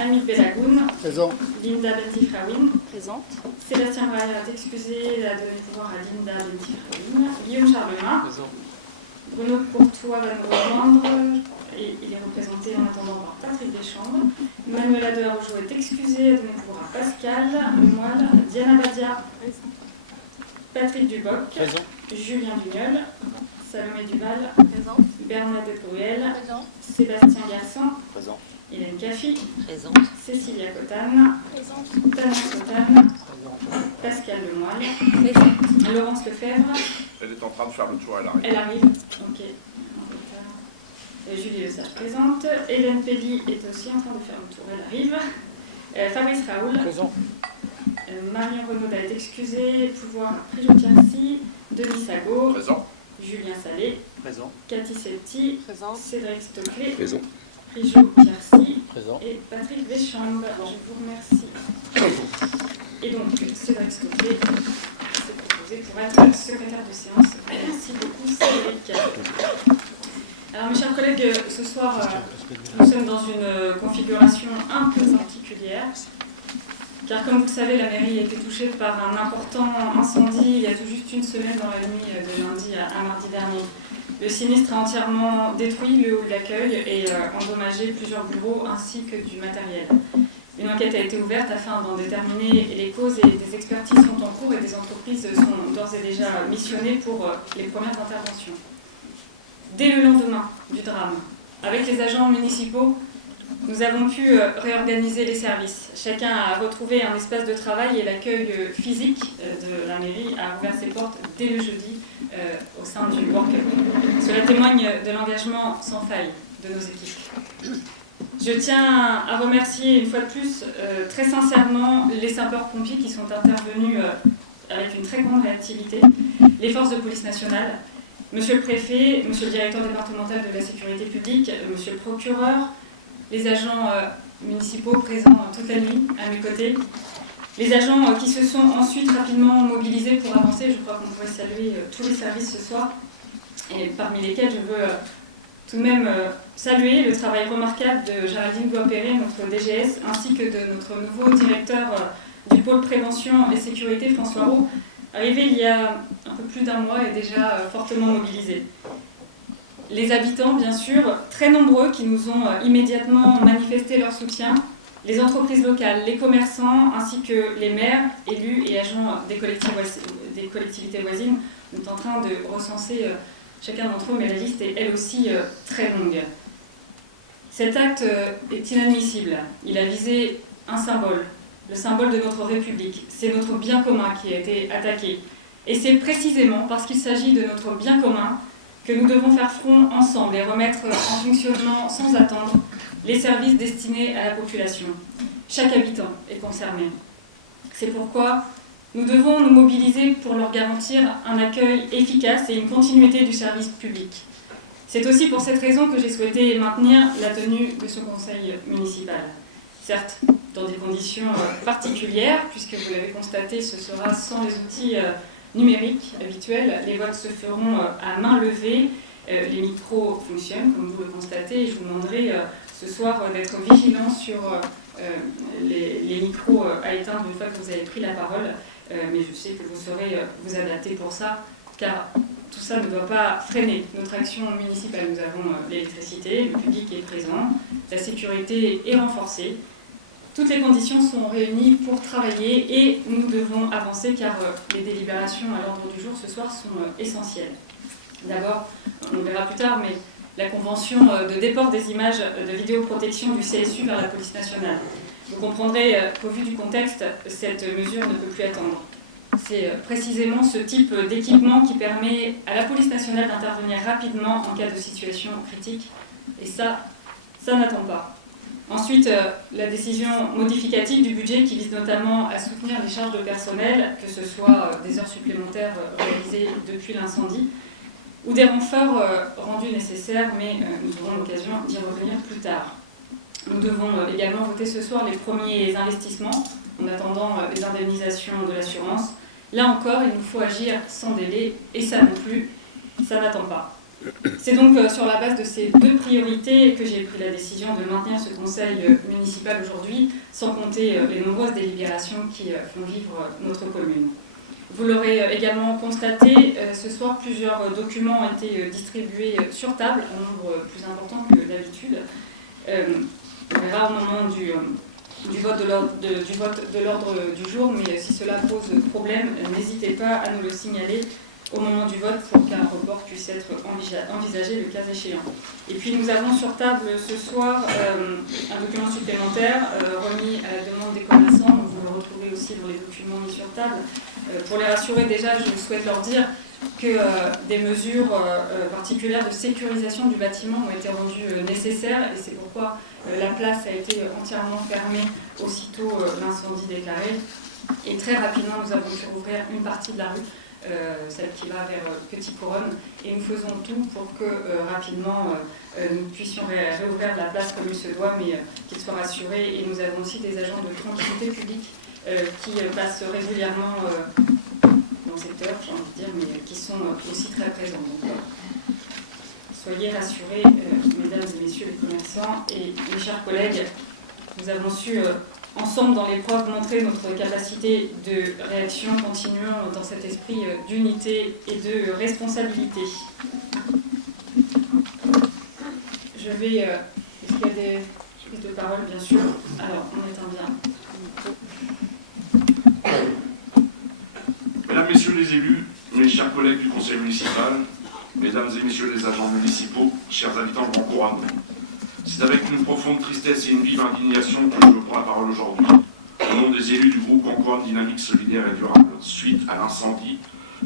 Hamid Belagoun. Présent. Linda Bentifrawin. Présente. Sébastien Braillard est excusé, il a donné le pouvoir à Linda Bentifrawin. Guillaume Charlemagne. Présent. Bruno Courtois va nous rejoindre, et il est représenté en attendant par Patrick Deschamps. Manuela de Harojo est excusée, a donné le pouvoir à Pascal Lemoyle. Diana Badia. Patrick Duboc. Présent. Julien Dugnol. Salomé Duval. Présente. Bernadette Bruel. Présente. Sébastien Garçon. Présent. Hélène Caffi. Présente. Cécilia Cotane. Présente. Tania Cotane. Pascal Lemoyle. Présente. Laurence Lefebvre. Elle est en train de faire le tour, elle arrive. Elle arrive. Ok. Julie Le Sage présente. Hélène Pelli est aussi en train de faire le tour. Elle arrive. Fabrice Raoul. Présent. Marion Renaud est excusée. Pouvoir Prijo Tiercy. Denis Sago. Présent. Julien Salé. Présent. Cathy Septi. Présente. Cédric Stoclet. Présent. Prijo Tiercy. Présent. Et Patrick Deschamps. Je vous remercie. Et donc, Cédric Stoclet s'est proposé pour être secrétaire de séance. Merci beaucoup, Cédric. Alors, mes chers collègues, ce soir, nous sommes dans une configuration un peu particulière. Car, comme vous le savez, la mairie a été touchée par un important incendie il y a tout juste une semaine dans la nuit de lundi à mardi dernier. Le sinistre a entièrement détruit le hall d'accueil et endommagé plusieurs bureaux ainsi que du matériel. Une enquête a été ouverte afin d'en déterminer les causes et des expertises sont en cours et des entreprises sont d'ores et déjà missionnées pour les premières interventions. Dès le lendemain du drame, avec les agents municipaux, nous avons pu réorganiser les services. Chacun a retrouvé un espace de travail et l'accueil physique de la mairie a ouvert ses portes dès le jeudi au sein du work-up. Cela témoigne de l'engagement sans faille de nos équipes. Je tiens à remercier une fois de plus très sincèrement les sapeurs-pompiers qui sont intervenus avec une très grande réactivité, les forces de police nationale, Monsieur le préfet, Monsieur le directeur départemental de la sécurité publique, Monsieur le procureur, les agents municipaux présents toute la nuit à mes côtés, les agents qui se sont ensuite rapidement mobilisés pour avancer. Je crois qu'on pourrait saluer tous les services ce soir, et parmi lesquels je veux tout de même saluer le travail remarquable de Géraldine Bois-Perret, notre DGS, ainsi que de notre nouveau directeur du pôle prévention et sécurité, François Roux, arrivé il y a un peu plus d'un mois et déjà fortement mobilisé. Les habitants, bien sûr, très nombreux qui nous ont immédiatement manifesté leur soutien, les entreprises locales, les commerçants, ainsi que les maires, élus et agents des collectivités voisines sont en train de recenser chacun d'entre eux, mais la liste est elle aussi très longue. Cet acte est inadmissible. Il a visé un symbole, le symbole de notre République. C'est notre bien commun qui a été attaqué. Et c'est précisément parce qu'il s'agit de notre bien commun que nous devons faire front ensemble et remettre en fonctionnement sans attendre les services destinés à la population. Chaque habitant est concerné. C'est pourquoi nous devons nous mobiliser pour leur garantir un accueil efficace et une continuité du service public. C'est aussi pour cette raison que j'ai souhaité maintenir la tenue de ce conseil municipal. Certes, dans des conditions particulières, puisque vous l'avez constaté, ce sera sans les outils numériques habituels. Les votes se feront à main levée. Les micros fonctionnent, comme vous le constatez, et je vous demanderai ce soir d'être vigilants sur les micros à éteindre une fois que vous avez pris la parole. Mais je sais que vous saurez vous adapter pour ça, car tout ça ne doit pas freiner notre action municipale. Nous avons l'électricité, le public est présent, la sécurité est renforcée. Toutes les conditions sont réunies pour travailler et nous devons avancer car les délibérations à l'ordre du jour ce soir sont essentielles. D'abord, on verra plus tard, mais la convention de déport des images de vidéoprotection du CSU vers la police nationale. Vous comprendrez qu'au vu du contexte, cette mesure ne peut plus attendre. C'est précisément ce type d'équipement qui permet à la police nationale d'intervenir rapidement en cas de situation critique. Et ça n'attend pas. Ensuite, la décision modificative du budget qui vise notamment à soutenir les charges de personnel, que ce soit des heures supplémentaires réalisées depuis l'incendie, ou des renforts rendus nécessaires, mais nous aurons l'occasion d'y revenir plus tard. Nous devons également voter ce soir les premiers investissements, en attendant les indemnisations de l'assurance. Là encore, il nous faut agir sans délai, et ça non plus, ça n'attend pas. C'est donc sur la base de ces deux priorités que j'ai pris la décision de maintenir ce conseil municipal aujourd'hui, sans compter les nombreuses délibérations qui font vivre notre commune. Vous l'aurez également constaté, ce soir, plusieurs documents ont été distribués sur table, un nombre plus important que d'habitude. On verra au moment du vote de l'ordre du jour, mais si cela pose problème, n'hésitez pas à nous le signaler au moment du vote pour qu'un report puisse être envisagé le cas échéant. Et puis nous avons sur table ce soir un document supplémentaire remis à la demande des commerçants. Vous le retrouvez aussi dans les documents mis sur table. Pour les rassurer déjà, je souhaite leur dire que des mesures particulières de sécurisation du bâtiment ont été rendues nécessaires et c'est pourquoi la place a été entièrement fermée aussitôt l'incendie déclaré. Et très rapidement, nous avons pu rouvrir une partie de la rue, celle qui va vers Petit Couronne, et nous faisons tout pour que rapidement nous puissions réouvrir la place comme il se doit, mais qu'il soit rassuré. Et nous avons aussi des agents de tranquillité publique qui passent régulièrement dans le secteur, j'ai envie de dire, mais qui sont aussi très présents. Donc, soyez rassurés, mesdames et messieurs les commerçants et mes chers collègues, nous avons su ensemble dans l'épreuve montrer notre capacité de réaction. Continuons dans cet esprit d'unité et de responsabilité. Je vais... Est-ce qu'il y a des prises de parole, bien sûr? Alors, on éteint bien. Mesdames, Messieurs les élus, mes chers collègues du conseil municipal, mesdames et messieurs les agents municipaux, chers habitants de Grand Couronne, c'est avec une profonde tristesse et une vive indignation que je prends la parole aujourd'hui, au nom des élus du groupe Grand Couronne Dynamique Solidaire et Durable, suite à l'incendie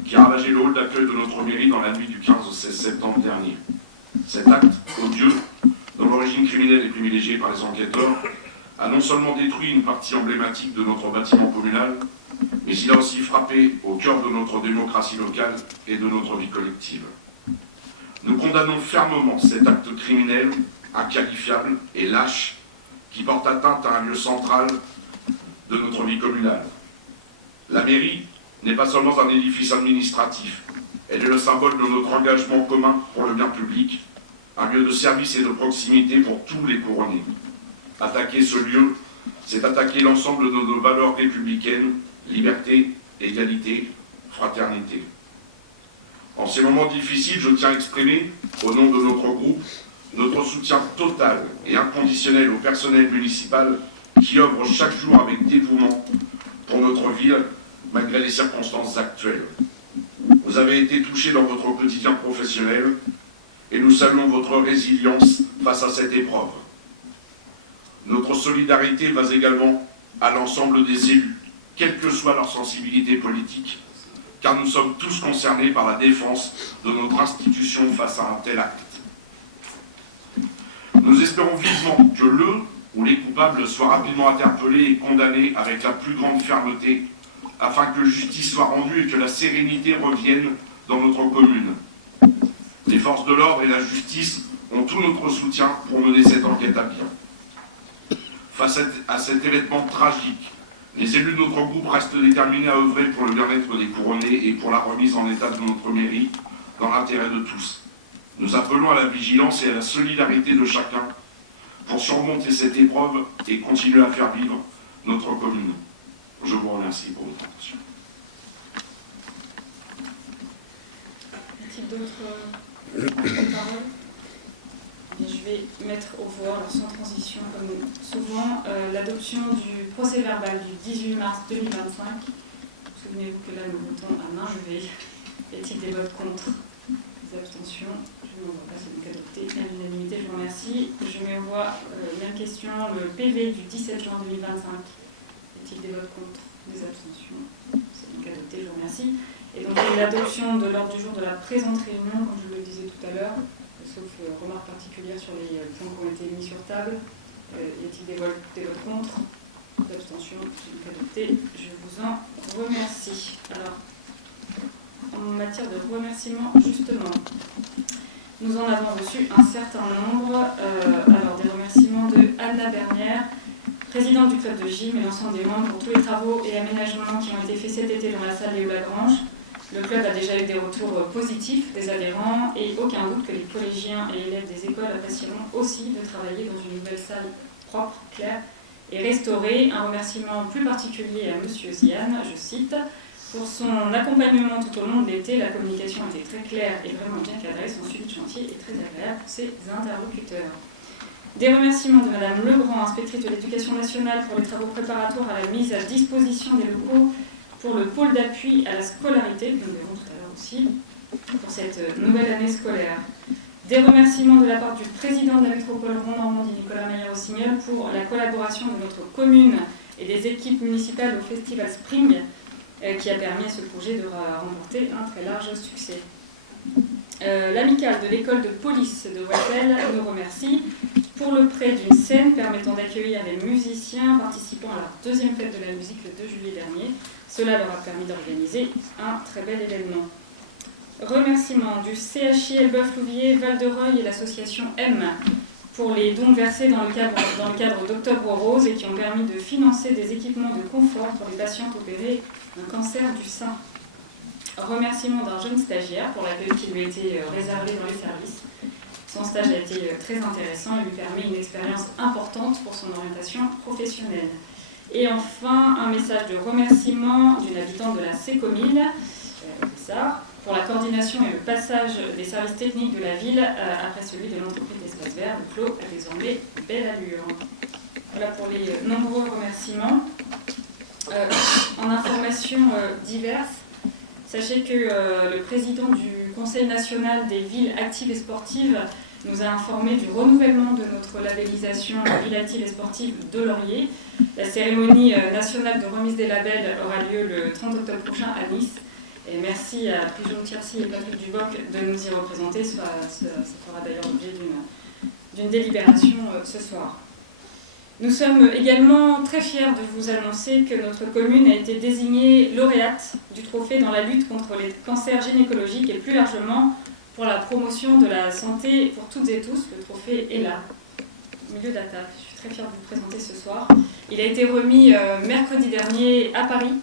qui a ravagé le hall d'accueil de notre mairie dans la nuit du 15 au 16 septembre dernier. Cet acte odieux, dont l'origine criminelle est privilégiée par les enquêteurs, a non seulement détruit une partie emblématique de notre bâtiment communal, mais il a aussi frappé au cœur de notre démocratie locale et de notre vie collective. Nous condamnons fermement cet acte criminel, inqualifiable et lâche, qui porte atteinte à un lieu central de notre vie communale. La mairie n'est pas seulement un édifice administratif, elle est le symbole de notre engagement commun pour le bien public, un lieu de service et de proximité pour tous les Couronnais. Attaquer ce lieu, c'est attaquer l'ensemble de nos valeurs républicaines, liberté, égalité, fraternité. En ces moments difficiles, je tiens à exprimer, au nom de notre groupe, notre soutien total et inconditionnel au personnel municipal qui œuvre chaque jour avec dévouement pour notre ville, malgré les circonstances actuelles. Vous avez été touchés dans votre quotidien professionnel et nous saluons votre résilience face à cette épreuve. Notre solidarité va également à l'ensemble des élus, quelle que soit leur sensibilité politique, car nous sommes tous concernés par la défense de notre institution face à un tel acte. Nous espérons vivement que le ou les coupables soient rapidement interpellés et condamnés avec la plus grande fermeté, afin que justice soit rendue et que la sérénité revienne dans notre commune. Les forces de l'ordre et la justice ont tout notre soutien pour mener cette enquête à bien. Face à cet événement tragique, les élus de notre groupe restent déterminés à œuvrer pour le bien-être des Couronnais et pour la remise en état de notre mairie, dans l'intérêt de tous. Nous appelons à la vigilance et à la solidarité de chacun pour surmonter cette épreuve et continuer à faire vivre notre commune. Je vous remercie pour votre attention. Y a-t-il d'autres paroles? Je vais mettre au voix, alors sans transition comme souvent, l'adoption du procès-verbal du 18 mars 2025. Souvenez-vous que là nous votons à main levée. Y a-t-il des votes contre? Des abstentions? Je ne vois pas, c'est donc adopté à l'unanimité, je vous remercie. Je mets au voix, même question, le PV du 17 juin 2025. Y a-t-il des votes contre? Des abstentions? C'est donc adopté, je vous remercie. Et donc l'adoption de l'ordre du jour de la présente réunion, comme je le disais tout à l'heure, sauf remarque particulière sur les points qui ont été mis sur table. Y a-t-il des votes contre? D'abstention? C'est donc adopté. Je vous en remercie. Alors, en matière de remerciements, justement, nous en avons reçu un certain nombre. Alors, des remerciements de Anna Bernière, présidente du club de gym et l'ensemble des membres pour tous les travaux et aménagements qui ont été faits cet été dans la salle Léo Lagrange. Le club a déjà eu des retours positifs des adhérents et aucun doute que les collégiens et élèves des écoles apprécieront aussi de travailler dans une nouvelle salle propre, claire et restaurée. Un remerciement plus particulier à M. Ziane, je cite, pour son accompagnement tout au long de l'été, la communication était très claire et vraiment bien cadrée, son suivi de chantier est très agréable pour ses interlocuteurs. Des remerciements de Mme Legrand, inspectrice de l'Éducation nationale, pour les travaux préparatoires à la mise à disposition des locaux pour le pôle d'appui à la scolarité, que nous verrons tout à l'heure aussi, pour cette nouvelle année scolaire. Des remerciements de la part du président de la métropole Rhône-Normandie, Nicolas Maillard-Rossignol, pour la collaboration de notre commune et des équipes municipales au Festival Spring, qui a permis à ce projet de remporter un très large succès. L'amicale de l'école de police de Wattel nous remercie pour le prêt d'une scène permettant d'accueillir les musiciens participant à leur deuxième fête de la musique le 2 juillet dernier. Cela leur a permis d'organiser un très bel événement. Remerciements du CHI Elbeuf-Louviers, Val-de-Reuil et l'association M pour les dons versés dans le cadre d'Octobre Rose et qui ont permis de financer des équipements de confort pour les patientes opérées d'un cancer du sein. Remerciements d'un jeune stagiaire pour l'accueil qui lui a été réservé dans les services. Son stage a été très intéressant et lui permet une expérience importante pour son orientation professionnelle. Et enfin, un message de remerciement d'une habitante de la Sécomile, pour la coordination et le passage des services techniques de la ville après celui de l'entreprise d'Espace Vert. Le clos a désormais belle allure. Voilà pour les nombreux remerciements. En informations diverses, sachez que le président du Conseil national des villes actives et sportives nous a informé du renouvellement de notre labellisation ville active et sportive de Laurier. La cérémonie nationale de remise des labels aura lieu le 30 octobre prochain à Nice. Et merci à Pigeon Thiercy et Patrick Duboc de nous y représenter. Ça fera d'ailleurs l'objet d'une délibération ce soir. Nous sommes également très fiers de vous annoncer que notre commune a été désignée lauréate du trophée dans la lutte contre les cancers gynécologiques et plus largement pour la promotion de la santé pour toutes et tous. Le trophée est là, au milieu de la table. Je suis très fière de vous le présenter ce soir. Il a été remis mercredi dernier à Paris.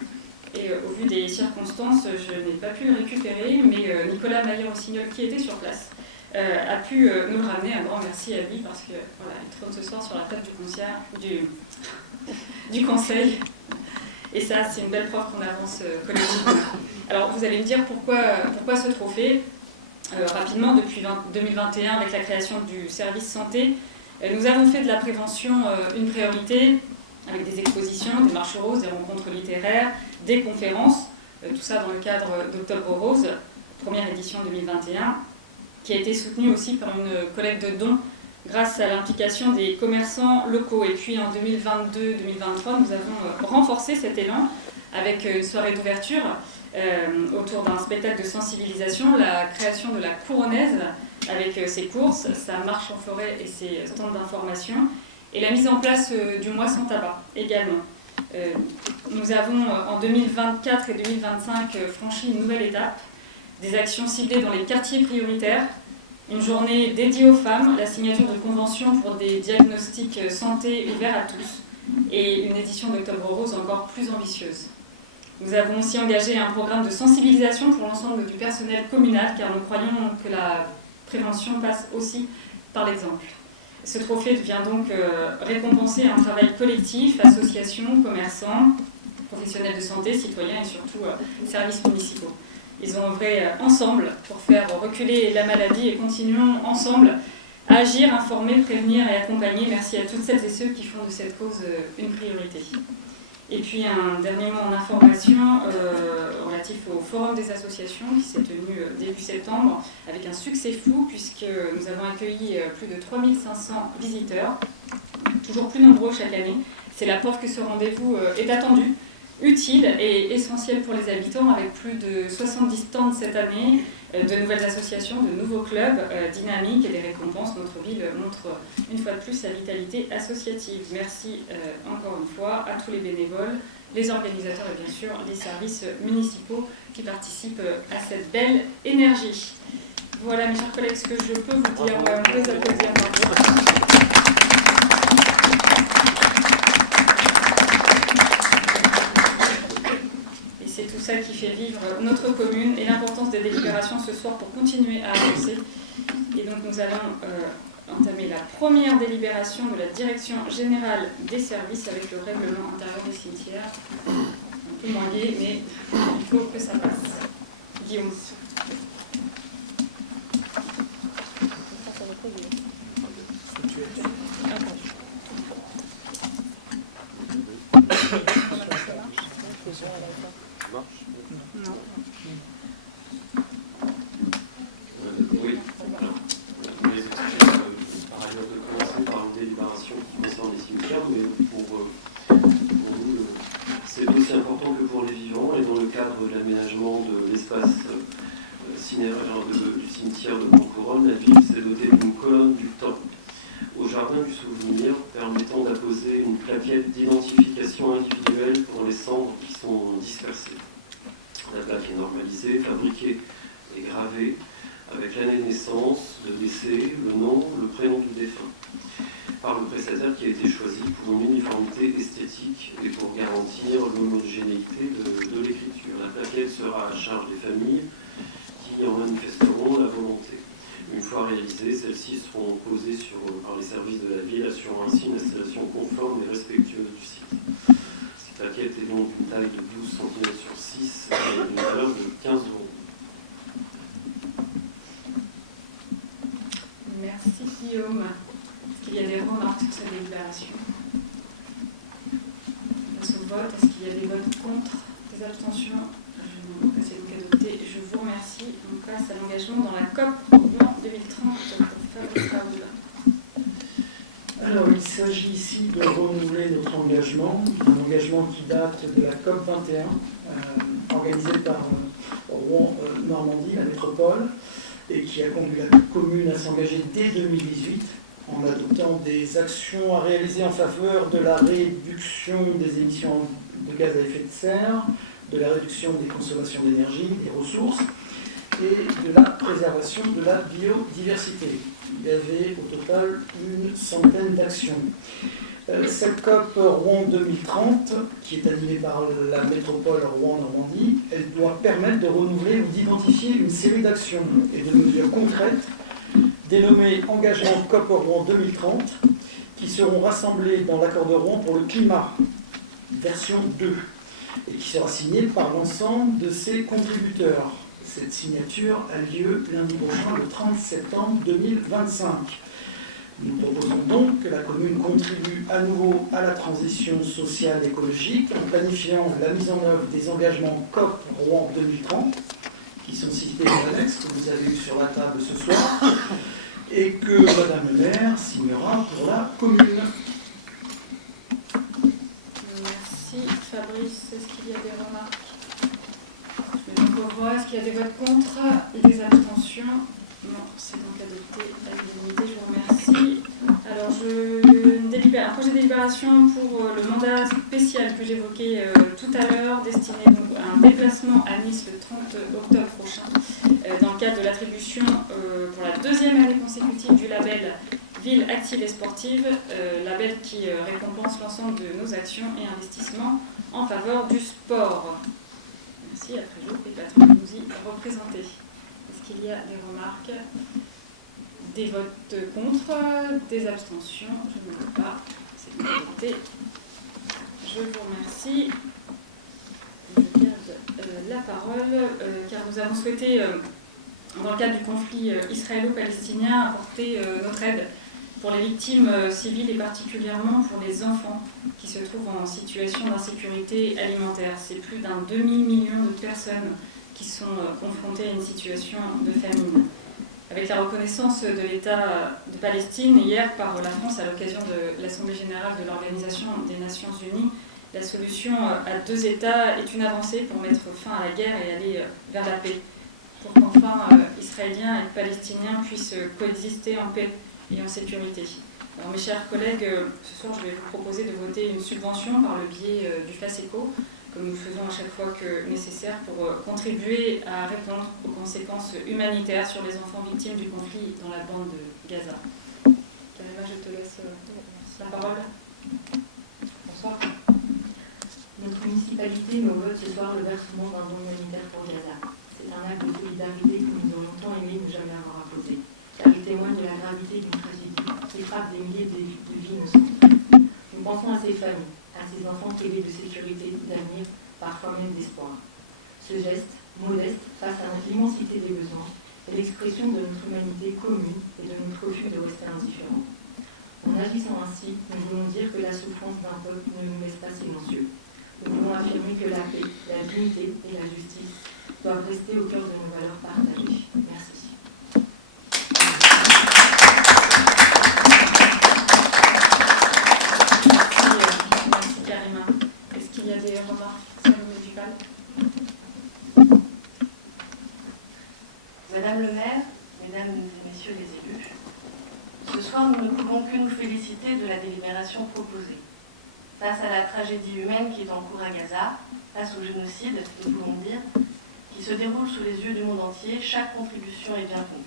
Et au vu des circonstances, je n'ai pas pu le récupérer, mais Nicolas Maillard-Rossignol, qui était sur place, a pu nous le ramener. Un grand merci à lui parce que voilà, il trône ce soir sur la table du conseil. Et ça, c'est une belle preuve qu'on avance collectivement. Alors, vous allez me dire pourquoi ce trophée. Rapidement, depuis 2021, avec la création du service santé, nous avons fait de la prévention une priorité, avec des expositions, des marches roses, des rencontres littéraires, des conférences, tout ça dans le cadre d'Octobre Rose, première édition 2021, qui a été soutenue aussi par une collecte de dons grâce à l'implication des commerçants locaux. Et puis en 2022-2023, nous avons renforcé cet élan avec une soirée d'ouverture autour d'un spectacle de sensibilisation, la création de la Couronnaise avec ses courses, sa marche en forêt et ses stands d'information, et la mise en place du mois sans tabac également. Nous avons en 2024 et 2025 franchi une nouvelle étape, des actions ciblées dans les quartiers prioritaires, une journée dédiée aux femmes, la signature de conventions pour des diagnostics santé ouverts à tous et une édition d'Octobre Rose encore plus ambitieuse. Nous avons aussi engagé un programme de sensibilisation pour l'ensemble du personnel communal car nous croyons que la prévention passe aussi par l'exemple. Ce trophée vient donc récompenser un travail collectif, associations, commerçants, professionnels de santé, citoyens et surtout services municipaux. Ils ont œuvré ensemble pour faire reculer la maladie et continuons ensemble à agir, informer, prévenir et accompagner. Merci à toutes celles et ceux qui font de cette cause une priorité. Et puis un dernier mot en information relatif au Forum des associations qui s'est tenu début septembre avec un succès fou puisque nous avons accueilli plus de 3500 visiteurs, toujours plus nombreux chaque année. C'est la preuve que ce rendez-vous est attendu, utile et essentiel pour les habitants avec plus de 70 stands cette année, de nouvelles associations, de nouveaux clubs dynamiques et des récompenses. Notre ville montre une fois de plus sa vitalité associative. Merci encore une fois à tous les bénévoles, les organisateurs et bien sûr les services municipaux qui participent à cette belle énergie. Voilà mes chers collègues ce que je peux vous dire. On peut applaudir. Et c'est tout ça qui fait vivre notre commune et l'importance des délibérations ce soir pour continuer à avancer. Et donc nous allons entamer la première délibération de la Direction Générale des Services avec le règlement intérieur des cimetières. Un peu moins gai, mais il faut que ça passe. Guillaume. Oui. Par ailleurs, de commencer par une délibération qui concerne les cimetières, mais pour nous, c'est aussi important que pour les vivants, et dans le cadre de l'aménagement de l'espace cinéraire du cimetière de Grand-Couronne, la ville s'est dotée d'une colonne du temps au jardin du souvenir, permettant d'apposer une plaquette d'identification individuelle pour les cendres qui sont dispersées. La plaque est normalisée, fabriquée et gravée avec l'année de naissance, le décès, le nom, le prénom du défunt, par le prestataire qui a été choisi pour une uniformité esthétique et pour garantir l'homogénéité de l'écriture. La plaquette sera à charge des familles qui en manifesteront la volonté. Une fois réalisées, celles-ci seront posées par les services de la ville, assurant ainsi une installation conforme et respectueuse du site. Cette plaquette est donc d'une taille de 12 cm sur 6 et d'une valeur de 15 €. Merci Guillaume. Est-ce qu'il y a des remarques sur cette délibération? On passe au vote. Est-ce qu'il y a des votes contre? Des abstentions? C'est donc adopté. Je vous remercie. On passe à l'engagement dans la COP 2030 pour Fabrice Raoul. Alors, il s'agit ici de renouveler notre engagement, un engagement qui date de la COP 21, organisée par Rouen Normandie, la métropole, et qui a conduit la commune à s'engager dès 2018 en adoptant des actions à réaliser en faveur de la réduction des émissions de gaz à effet de serre, de la réduction des consommations d'énergie, des ressources et de la préservation de la biodiversité. Il y avait au total une centaine d'actions. Cette COP Rouen 2030, qui est animée par la métropole Rouen-Normandie, elle doit permettre de renouveler ou d'identifier une série d'actions et de mesures concrètes dénommées Engagement COP Rouen 2030, qui seront rassemblées dans l'accord de Rouen pour le climat, version 2, et qui sera signée par l'ensemble de ses contributeurs. Cette signature a lieu lundi prochain, le 30 septembre 2025. Nous proposons donc que la commune contribue à nouveau à la transition sociale et écologique en planifiant la mise en œuvre des engagements COP Rouen 2030, qui sont cités dans l'annexe que vous avez eu sur la table ce soir, et que Madame le maire signera pour la commune. Merci Fabrice. Est-ce qu'il y a des remarques? Je vais donc au vote. Est-ce qu'il y a des votes contre? Des abstentions? Non, c'est donc adopté à l'unanimité. Je vous remercie. Alors, un projet de délibération pour le mandat spécial que j'évoquais tout à l'heure, destiné donc à un déplacement à Nice le 30 octobre prochain, dans le cadre de l'attribution pour la deuxième année consécutive du label Ville active et sportive, label qui récompense l'ensemble de nos actions et investissements en faveur du sport. Merci, après je vous prie Patrick de nous y représenter. Est-ce qu'il y a des remarques? Des votes contre? Des abstentions? Je ne vois pas. C'est adopté. Je vous remercie. Je garde la parole car nous avons souhaité, dans le cadre du conflit israélo-palestinien, apporter notre aide pour les victimes civiles et particulièrement pour les enfants qui se trouvent en situation d'insécurité alimentaire. C'est plus d'un demi-million de personnes qui sont confrontées à une situation de famine. Avec la reconnaissance de l'État de Palestine hier par la France à l'occasion de l'Assemblée générale de l'Organisation des Nations Unies, la solution à deux États est une avancée pour mettre fin à la guerre et aller vers la paix, pour qu'enfin Israéliens et Palestiniens puissent coexister en paix et en sécurité. Alors mes chers collègues, ce soir je vais vous proposer de voter une subvention par le biais du FACECO, comme nous faisons à chaque fois que nécessaire, pour contribuer à répondre aux conséquences humanitaires sur les enfants victimes du conflit dans la bande de Gaza. Karima, je te laisse la parole. Bonsoir. Notre municipalité municipalité met au vote ce soir le versement d'un don humanitaire pour Gaza. C'est un acte de solidarité que nous avons longtemps aimé ne jamais avoir apposé, car il témoigne de la gravité d'une tragédie qui frappe des milliers de vies innocentes. Nous pensons à ces familles, à ces enfants privés de sécurité, d'avenir, parfois même d'espoir. Ce geste, modeste face à l'immensité des besoins, est l'expression de notre humanité commune et de notre refus de rester indifférents. En agissant ainsi, nous voulons dire que la souffrance d'un peuple ne nous laisse pas silencieux. Nous voulons affirmer que la paix, la dignité et la justice doivent rester au cœur de nos valeurs partagées. Merci. Merci Karima. Est-ce qu'il y a des remarques sur le municipal? Madame le maire, mesdames et messieurs les élus, ce soir nous ne pouvons que nous féliciter de la délibération proposée. Face à la tragédie humaine qui est en cours à Gaza, face au génocide, nous pouvons dire, qui se déroule sous les yeux du monde entier, chaque contribution est bienvenue.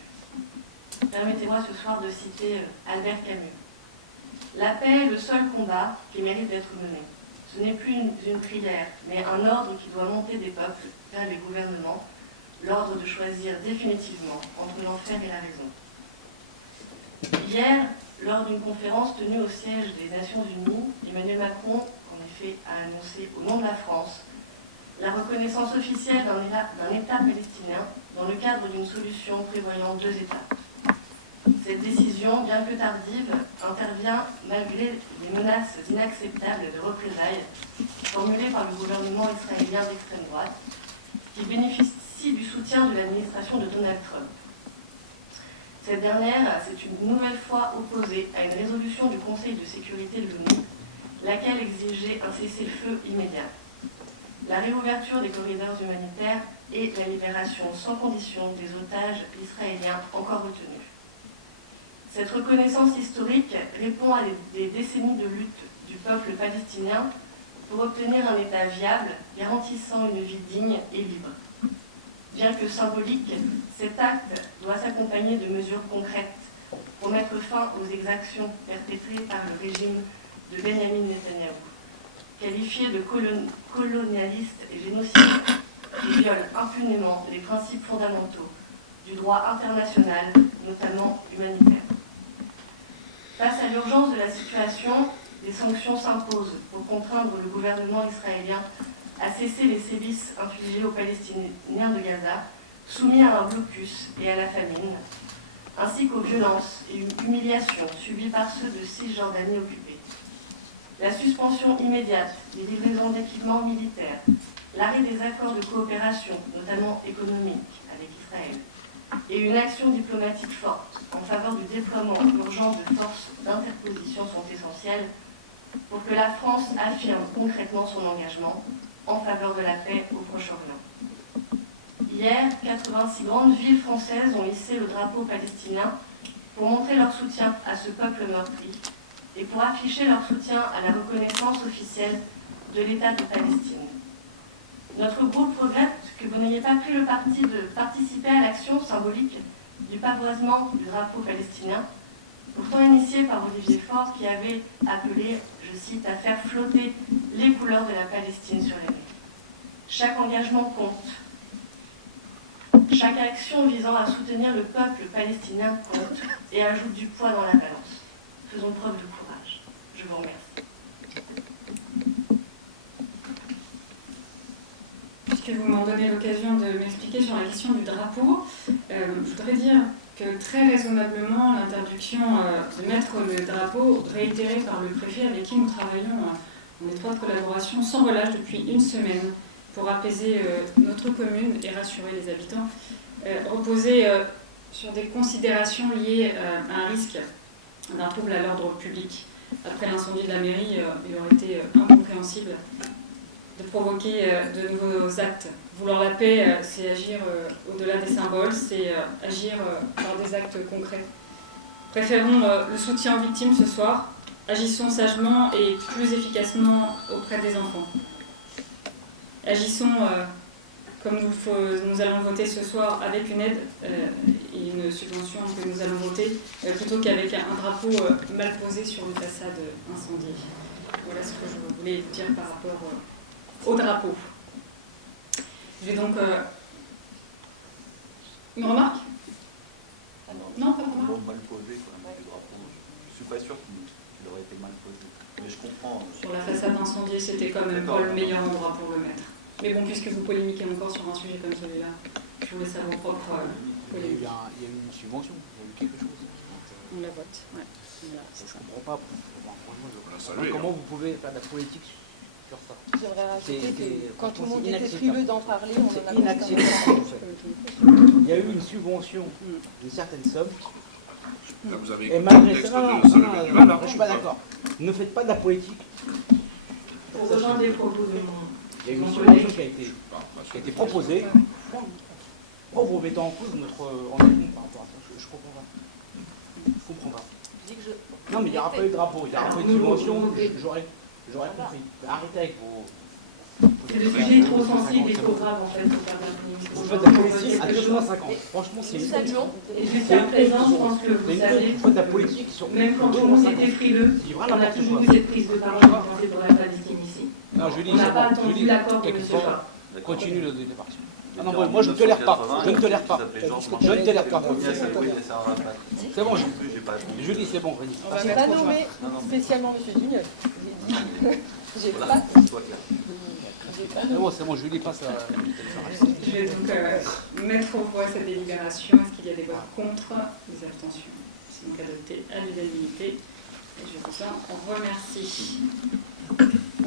Permettez-moi ce soir de citer Albert Camus. La paix est le seul combat qui mérite d'être mené. Ce n'est plus une prière, mais un ordre qui doit monter des peuples vers les gouvernements, l'ordre de choisir définitivement entre l'enfer et la raison. Hier, lors d'une conférence tenue au siège des Nations Unies, Emmanuel Macron, en effet, a annoncé au nom de la France la reconnaissance officielle d'un État palestinien dans le cadre d'une solution prévoyant 2 États. Cette décision, bien que tardive, intervient malgré les menaces inacceptables de représailles formulées par le gouvernement israélien d'extrême droite, qui bénéficie du soutien de l'administration de Donald Trump. Cette dernière s'est une nouvelle fois opposée à une résolution du Conseil de sécurité de l'ONU, laquelle exigeait un cessez-le-feu immédiat, la réouverture des corridors humanitaires et la libération sans condition des otages israéliens encore retenus. Cette reconnaissance historique répond à des décennies de lutte du peuple palestinien pour obtenir un État viable, garantissant une vie digne et libre. Bien que symbolique, cet acte doit s'accompagner de mesures concrètes pour mettre fin aux exactions perpétrées par le régime de Benyamin Netanyahou, qualifié de colonialiste et génocide, qui viole impunément les principes fondamentaux du droit international, notamment humanitaire. Face à l'urgence de la situation, des sanctions s'imposent pour contraindre le gouvernement israélien à cesser les sévices infligés aux Palestiniens de Gaza, soumis à un blocus et à la famine, ainsi qu'aux violences et humiliations subies par ceux de Cisjordanie occupée. La suspension immédiate des livraisons d'équipements militaires, l'arrêt des accords de coopération, notamment économique, avec Israël, et une action diplomatique forte en faveur du déploiement urgent de forces d'interposition sont essentielles pour que la France affirme concrètement son engagement en faveur de la paix au Proche-Orient. Hier, 86 grandes villes françaises ont hissé le drapeau palestinien pour montrer leur soutien à ce peuple meurtri et pour afficher leur soutien à la reconnaissance officielle de l'État de Palestine. Notre groupe regrette que vous n'ayez pas pris le parti de participer à l'action symbolique du pavoisement du drapeau palestinien, pourtant initié par Olivier Faure qui avait appelé, je cite, à faire flotter les couleurs de la Palestine sur les rues. Chaque engagement compte. Chaque action visant à soutenir le peuple palestinien compte et ajoute du poids dans la balance. Faisons preuve de courage. Je vous remercie. Puisque vous m'en donnez l'occasion de m'expliquer sur la question du drapeau, je voudrais dire que très raisonnablement, l'interdiction de mettre le drapeau réitérée par le préfet avec qui nous travaillons en étroite collaboration sans relâche depuis une semaine pour apaiser notre commune et rassurer les habitants, reposait sur des considérations liées à un risque d'un trouble à l'ordre public. Après l'incendie de la mairie, il aurait été incompréhensible de provoquer de nouveaux actes. Vouloir la paix, c'est agir au-delà des symboles, c'est agir par des actes concrets. Préférons le soutien aux victimes ce soir, agissons sagement et plus efficacement auprès des enfants. Agissons comme nous allons voter ce soir avec une aide et une subvention que nous allons voter, plutôt qu'avec un drapeau mal posé sur une façade incendiée. Voilà ce que je voulais dire par rapport au drapeau. Je vais donc... Une remarque? Non, pas de remarque. Mal posé quand même, le drapeau. Je suis pas sûr qu'il aurait été mal posé. Mais je comprends. Sur la façade incendiée, c'était quand même pas le meilleur endroit pour le mettre. Mais bon, puisque vous polémiquez encore sur un sujet comme celui-là, je vous laisse à vos propres polémiques. Il y a eu une subvention, il y a eu quelque chose. On la vote, ouais. Voilà, Je ne comprends pas. saluer, Comment vous pouvez faire de la politique sur ça? J'aimerais rajouter que quand tout le monde c'est était inacceptable. frileux d'en parler, on en a C'est constamment inacceptable. parlé. Il y a eu une subvention d'une certaine somme. Là, vous avez Et écouté le malgré texte ça, de Salomé Duval, je suis pas d'accord. Ne faites pas de la politique. Pour rejoindre les propos de mon... Il y a eu une subvention qui a été proposée. Pourquoi vous mettez en cause notre engagement par rapport à ça? Je comprends pas. Je comprends pas. Non, mais il n'y aura pas eu de drapeau, il n'y aura pas eu de subvention, j'aurais compris. Arrêtez avec vos... C'est le sujet trop sensible et trop grave en fait pour faire de la polémique. Vous faites de la politique à 250. Franchement, c'est... Nous saluons. Et jusqu'à présent, je pense que vous savez, Vous faites de la politique sur... même quand tout le monde était frileux, C'est on vraiment a toujours eu cette prise de parole pensée pour la Palestine ici. Non, Julie, On n'a c'est pas bon. attendu Julie, l'accord de M. quelquefois, Faure. continue le débat. Ah non, moi je ne tolère pas. Je ne tolère pas. Je ne tolère pas. C'est bon, Julie, c'est bon, vas-y. J'ai pas nommé spécialement M. Dugnol. J'ai pas. C'est bon, Julie passe à... Je vais donc mettre aux voix cette délibération. Est-ce qu'il y a des votes contre? Des abstentions? C'est donc adopté à l'unanimité. Et je vous en remercie.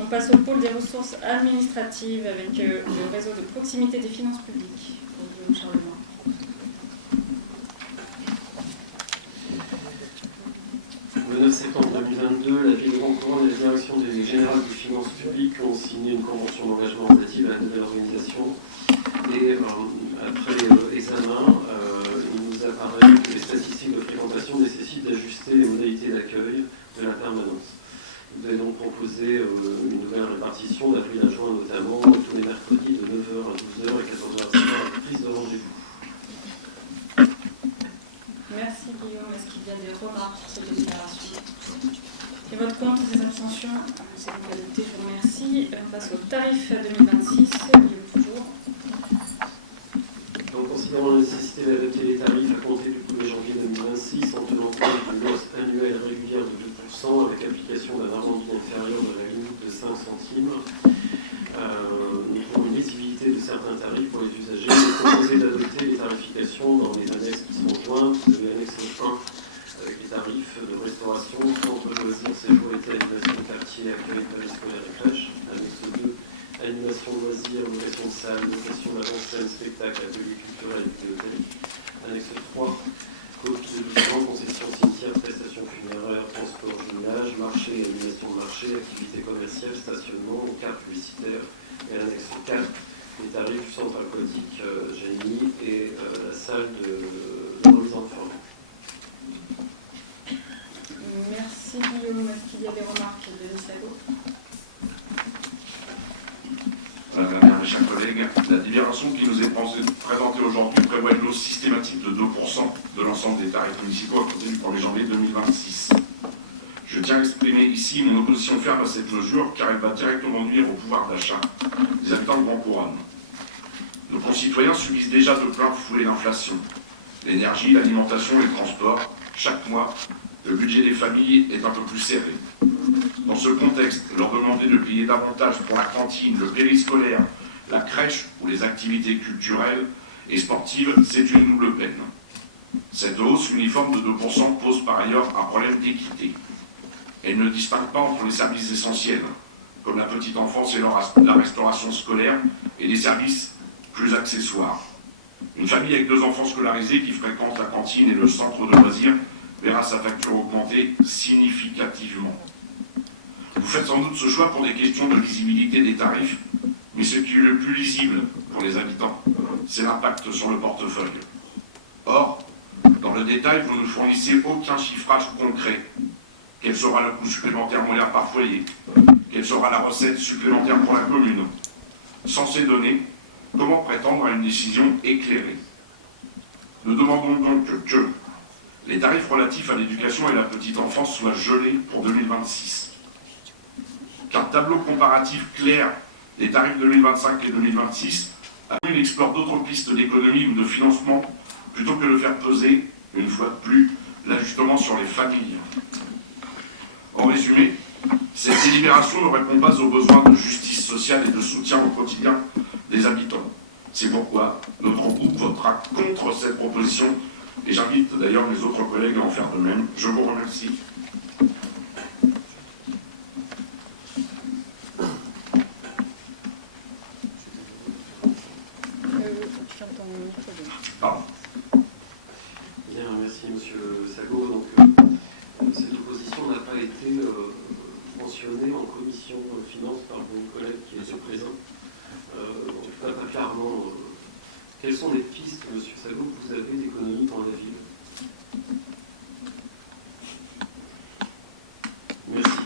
On passe au pôle des ressources administratives avec le réseau de proximité des finances publiques. Pour Guillaume Charlemagne. Le 9 septembre 2022, la ville de Grand-Couronne et la direction des générales des finances publiques ont signé une convention d'engagement relative à la nouvelle organisation. Et après examen, il nous apparaît que les statistiques de fréquentation nécessitent d'ajuster les modalités d'accueil de la permanence. Vous avez donc proposé une nouvelle répartition d'avril à juin notamment, tous les mercredis de 9h à 12h et 14h à 16h avec prise de rendez-vous. Merci Guillaume. Est-ce qu'il y a des remarques sur cette déclaration? Et vote contre, des abstentions? C'est donc adopté, je vous remercie. On passe au tarif 2026. Guillaume, toujours. Donc, considérant la nécessité d'adapter les tarifs à compter du 1er janvier 2026 en tenant compte d'une hausse annuelle régulière de 2% avec application d'un arrondi inférieur de la limite de 5 centimes, pour une lisibilité de certains tarifs pour les usagers, il est proposé d'adopter les tarifications dans les annexes qui sont jointes, de l'annexe 1 avec les tarifs de restauration, centre de loisirs, séjour et animation de quartier, accueil, palais scolaire et crèche, annexe 2, animation de loisirs, location de salles, location d'avant-scène, spectacle, atelier culturel et bibliothèque, annexe 3, côte de logement, concession cimetière, prestations funéraires, transport, jumelage, marché et animation de marché, activités commerciales, stationnement, carte publicitaire, et l'annexe 4, les tarifs du centre aquatique Génie et la salle de remise en forme. Merci Guillaume. Est-ce qu'il y a des remarques de Denis Lago? Madame la maire, mes chers collègues, la délibération qui nous est présentée aujourd'hui prévoit une hausse systématique de 2% de l'ensemble des tarifs municipaux à compter du 1er janvier 2026. Je tiens à exprimer ici mon opposition ferme à cette mesure car elle va directement nuire au pouvoir d'achat des habitants de Grand-Couronne. Nos concitoyens subissent déjà de plein fouet l'inflation. L'énergie, l'alimentation, les transports, chaque mois, le budget des familles est un peu plus serré. Dans ce contexte, leur demander de payer davantage pour la cantine, le périscolaire, la crèche ou les activités culturelles et sportives, c'est une double peine. Cette hausse uniforme de 2% pose par ailleurs un problème d'équité. Elle ne distingue pas entre les services essentiels, comme la petite enfance et la restauration scolaire, et des services plus accessoires. Une famille avec 2 enfants scolarisés qui fréquentent la cantine et le centre de loisirs verra sa facture augmenter significativement. Vous faites sans doute ce choix pour des questions de lisibilité des tarifs, mais ce qui est le plus lisible pour les habitants, c'est l'impact sur le portefeuille. Or, dans le détail, vous ne fournissez aucun chiffrage concret. Quel sera le coût supplémentaire moyen par foyer? Quelle sera la recette supplémentaire pour la commune? Sans ces données, comment prétendre à une décision éclairée? Nous demandons donc que les tarifs relatifs à l'éducation et la petite enfance soient gelés pour 2026. Qu'un tableau comparatif clair les tarifs 2025 et 2026, il explore d'autres pistes d'économie ou de financement plutôt que de faire peser, une fois de plus, l'ajustement sur les familles. En résumé, cette délibération ne répond pas aux besoins de justice sociale et de soutien au quotidien des habitants. C'est pourquoi notre groupe votera contre cette proposition et j'invite d'ailleurs mes autres collègues à en faire de même. Je vous remercie. Pardon. Bien, merci Monsieur Sago. Donc, cette opposition n'a pas été mentionnée en commission finance par mon collègue qui était présent. En tout cas, pas clairement. Quelles sont les pistes, Monsieur Sago, que vous avez d'économie dans la ville? Merci.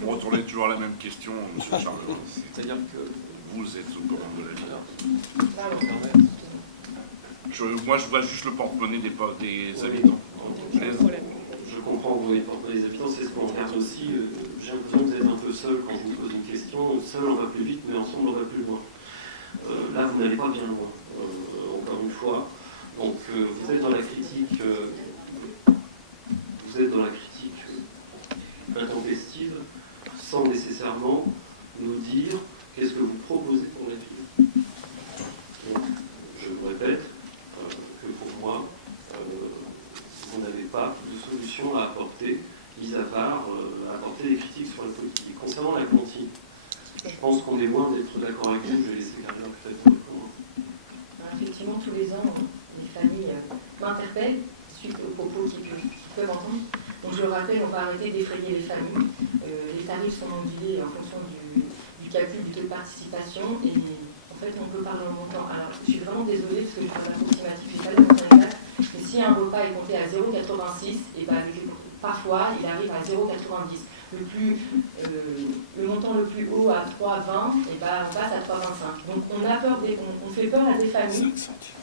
Vous retournez toujours à la même question, Monsieur Charles. C'est-à-dire que vous êtes au courant de la ville. Moi, je vois juste le porte-monnaie des habitants. Je comprends que vous voyez porte-monnaie des habitants, c'est ce qu'on regarde aussi. J'ai l'impression que vous êtes un peu seul quand je vous pose une question. Seul, on va plus vite, mais ensemble, on va plus loin. Là, vous n'allez pas bien loin, encore une fois. Donc, vous êtes dans la critique. Vous êtes dans la critique intempestive, sans nécessairement nous dire qu'est-ce que vous proposez pour la ville. Donc, je vous répète que pour moi, vous n'avez pas de solution à apporter, mis à part apporter des critiques sur la politique. Concernant la cantine, je pense qu'on est loin d'être d'accord avec vous. Je vais laisser Carla peut-être répondre. Effectivement, tous les ans, les familles m'interpellent suite aux propos qu'ils peuvent entendre. Donc je le rappelle, on va arrêter d'effrayer les familles. Les tarifs sont ondulés en fonction du calcul du taux de participation et en fait on peut parler en montant. Alors je suis vraiment désolée parce que je parle d'approximatif, je n'ai pas le montant exact, mais si un repas est compté à 0,86, et ben, parfois il arrive à 0,90. Le montant le plus haut à 3,20, et ben, on passe à 3,25. Donc on a peur on fait peur à des familles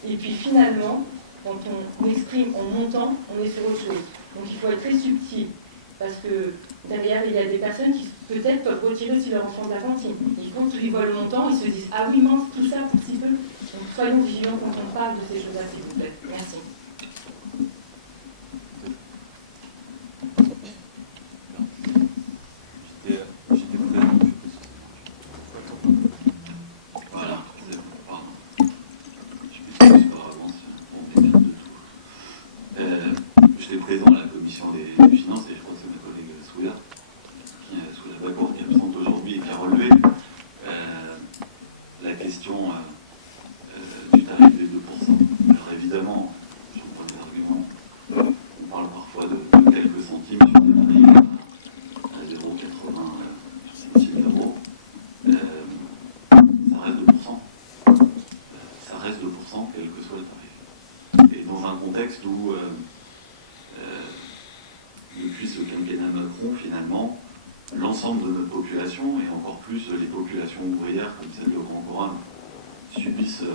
et puis finalement quand on exprime en montant, on est sur autre chose. Donc il faut être très subtil, parce que derrière, il y a des personnes qui peut-être peuvent retirer aussi leur enfant de la cantine. Et quand ils voient le montant, ils se disent « Ah oui, mince, tout ça pour si peu ». Donc soyons vigilants quand on parle de ces choses-là, s'il vous plaît. Merci. Voilà, c'est bon, pardon. Je m'excuse par avance pour mes pertes de tout. J'étais présent à la commission des finances et je crois que c'est ma collègue Souda Bacour qui est absente aujourd'hui et qui a relevé la question du tarif des 2%. Alors évidemment, j'entends les arguments, on parle parfois de quelques centimes sur des tarifs à 0,80 centimes d'euros. Ça reste 2%. Ça reste 2%, quel que soit le tarif. Et dans un contexte où, depuis ce quinquennat Macron, finalement, l'ensemble de notre population, et encore plus les populations ouvrières comme celle de Grand Couronne, subissent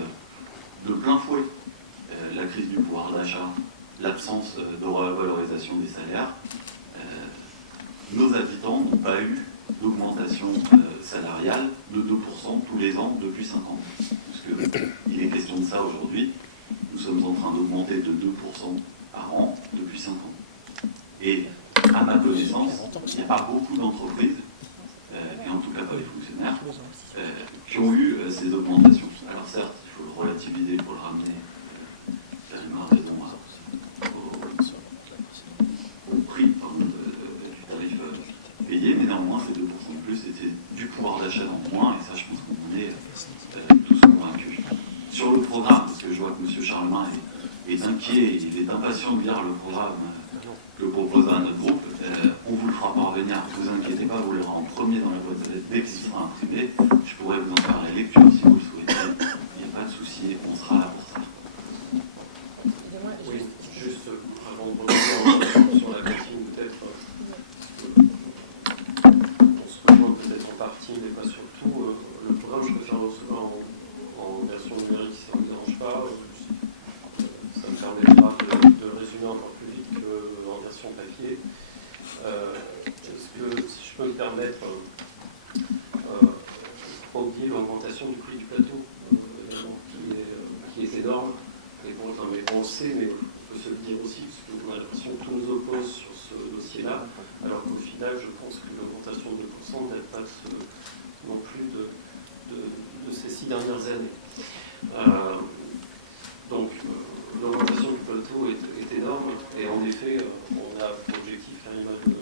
de plein fouet la crise du pouvoir d'achat, l'absence de revalorisation des salaires. Nos habitants n'ont pas eu d'augmentation salariale de 2% tous les ans depuis 5 ans. Parce qu'il est question de ça aujourd'hui. Nous sommes en train d'augmenter de 2% par an depuis 5 ans. Et à ma connaissance, il n'y a pas beaucoup d'entreprises, et en tout cas pas les fonctionnaires, qui ont eu ces augmentations. Alors certes, il faut le relativiser pour le ramener, faire une raison au prix du tarif payé, mais néanmoins c'est 2% de plus, et c'est du pouvoir d'achat en moins, et ça je pense qu'on en est tous convaincus. Sur le programme, parce que je vois que M. Charlemagne est inquiet, il est impatient de lire le programme que proposera notre groupe, on vous le fera parvenir, ne vous inquiétez pas, vous l'aurez en premier dans la boîte de lettres dès qu'il sera imprimé, je pourrais vous en faire la lecture si vous le souhaitez, il n'y a pas de souci, on sera là pour ça. Oui, juste avant de revenir sur la cantine, peut-être, on se rejoint peut-être en partie, mais pas surtout, le programme, je préfère le recevoir en version numérique si ça ne me dérange pas, ça me permettra de le résumer encore plus vite qu'en version papier. Est-ce que, si je peux me permettre, dernières années. Donc, l'augmentation du plateau est énorme, et en effet, on a pour objectif, à l'image de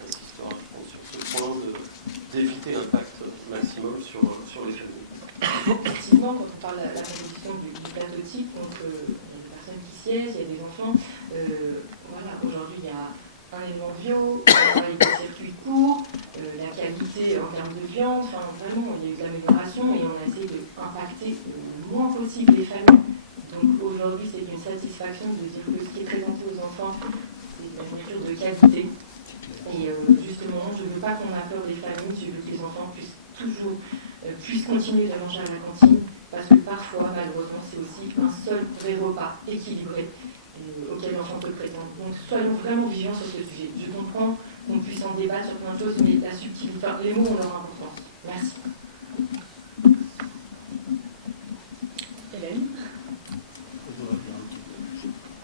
l'assistant sur ce point, d'éviter l'impact maximum sur les familles. Effectivement, quand on parle de la réduction du plateau type, donc il y a des personnes qui siègent, il y a des enfants. Voilà, aujourd'hui, il y a un élément bio, les circuits courts, la qualité en termes de viande, enfin vraiment, il y a eu de l'amélioration et on a essayé d'impacter le moins possible les familles. Donc aujourd'hui, c'est une satisfaction de dire que ce qui est présenté aux enfants, c'est de la nourriture de qualité. Et justement, je ne veux pas qu'on a peur des familles, je veux que les enfants puissent continuer de manger à la cantine, parce que parfois, malheureusement, c'est aussi un seul vrai repas équilibré auquel l'enfant peut prétendre. Donc soyons vraiment vigilants sur ce sujet. Je comprends qu'on puisse en débattre sur plein de choses, mais la subtilité, les mots ont leur importance. Merci. Hélène?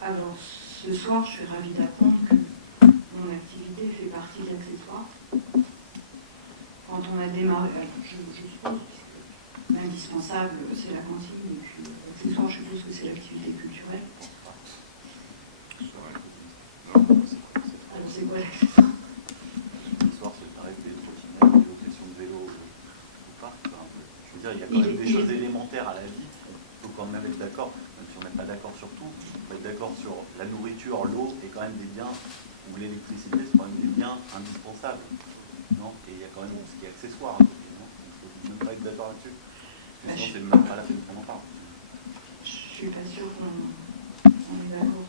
Alors, ce soir, je suis ravie d'apprendre que mon activité fait partie de l'accessoire. Quand on a démarré, je suppose, l'indispensable, c'est la cantine, et puis l'accessoire, je suppose que c'est l'activité culturelle. Alors, c'est quoi l'accessoire? L'accessoire, c'est pareil que les trottinettes, les locations de vélo au parc. Je veux dire, il y a quand même des choses élémentaires à la vie. Il faut quand même être d'accord, même si on n'est pas d'accord sur tout, il faut être d'accord sur la nourriture, l'eau, et quand même des biens, ou l'électricité, c'est quand même des biens indispensables. Non, et il y a quand même ce qui est accessoire. Il ne faut même pas être d'accord là-dessus. Sinon, c'est même pas la peine qu'on en parle. Je ne suis pas sûre qu'on est d'accord.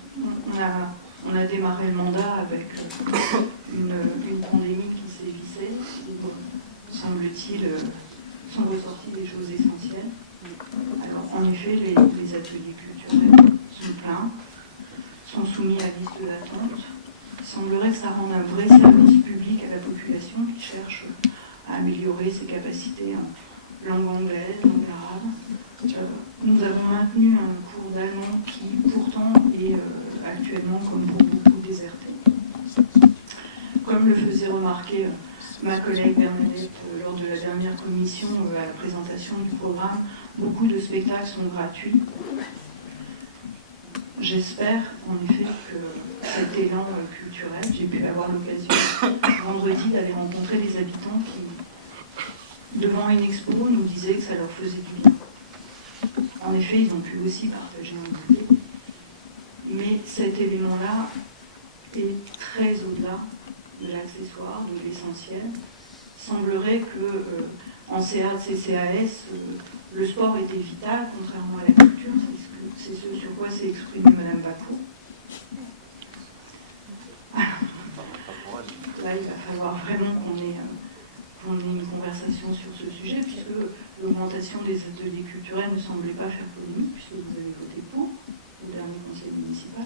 On a démarré le mandat avec une pandémie qui sévissait, où, semble-t-il, sont ressorties des choses essentielles. Alors, en effet, les ateliers culturels sont pleins, sont soumis à liste d'attente. Il semblerait que ça rende un vrai service public à la population qui cherche à améliorer ses capacités en langue anglaise, langue arabe. Nous avons maintenu un cours d'allemand qui, pourtant, est actuellement, comme pour beaucoup, déserté. Comme le faisait remarquer ma collègue Bernadette lors de la dernière commission à la présentation du programme, beaucoup de spectacles sont gratuits. J'espère en effet que cet élan culturel, j'ai pu avoir l'occasion vendredi d'aller rencontrer les habitants qui, devant une expo, nous disaient que ça leur faisait du bien. En effet, ils ont pu aussi partager un goûter. Mais cet élément-là est très au-delà de l'accessoire, de l'essentiel. Il semblerait que en CAS, le sport était vital, contrairement à la culture. C'est ce sur quoi s'est exprimée Mme Bacot. Là, il va falloir vraiment qu'on ait une conversation sur ce sujet, puisque l'augmentation des ateliers culturels ne semblait pas faire polémique, puisque vous avez voté pour au dernier conseil municipal,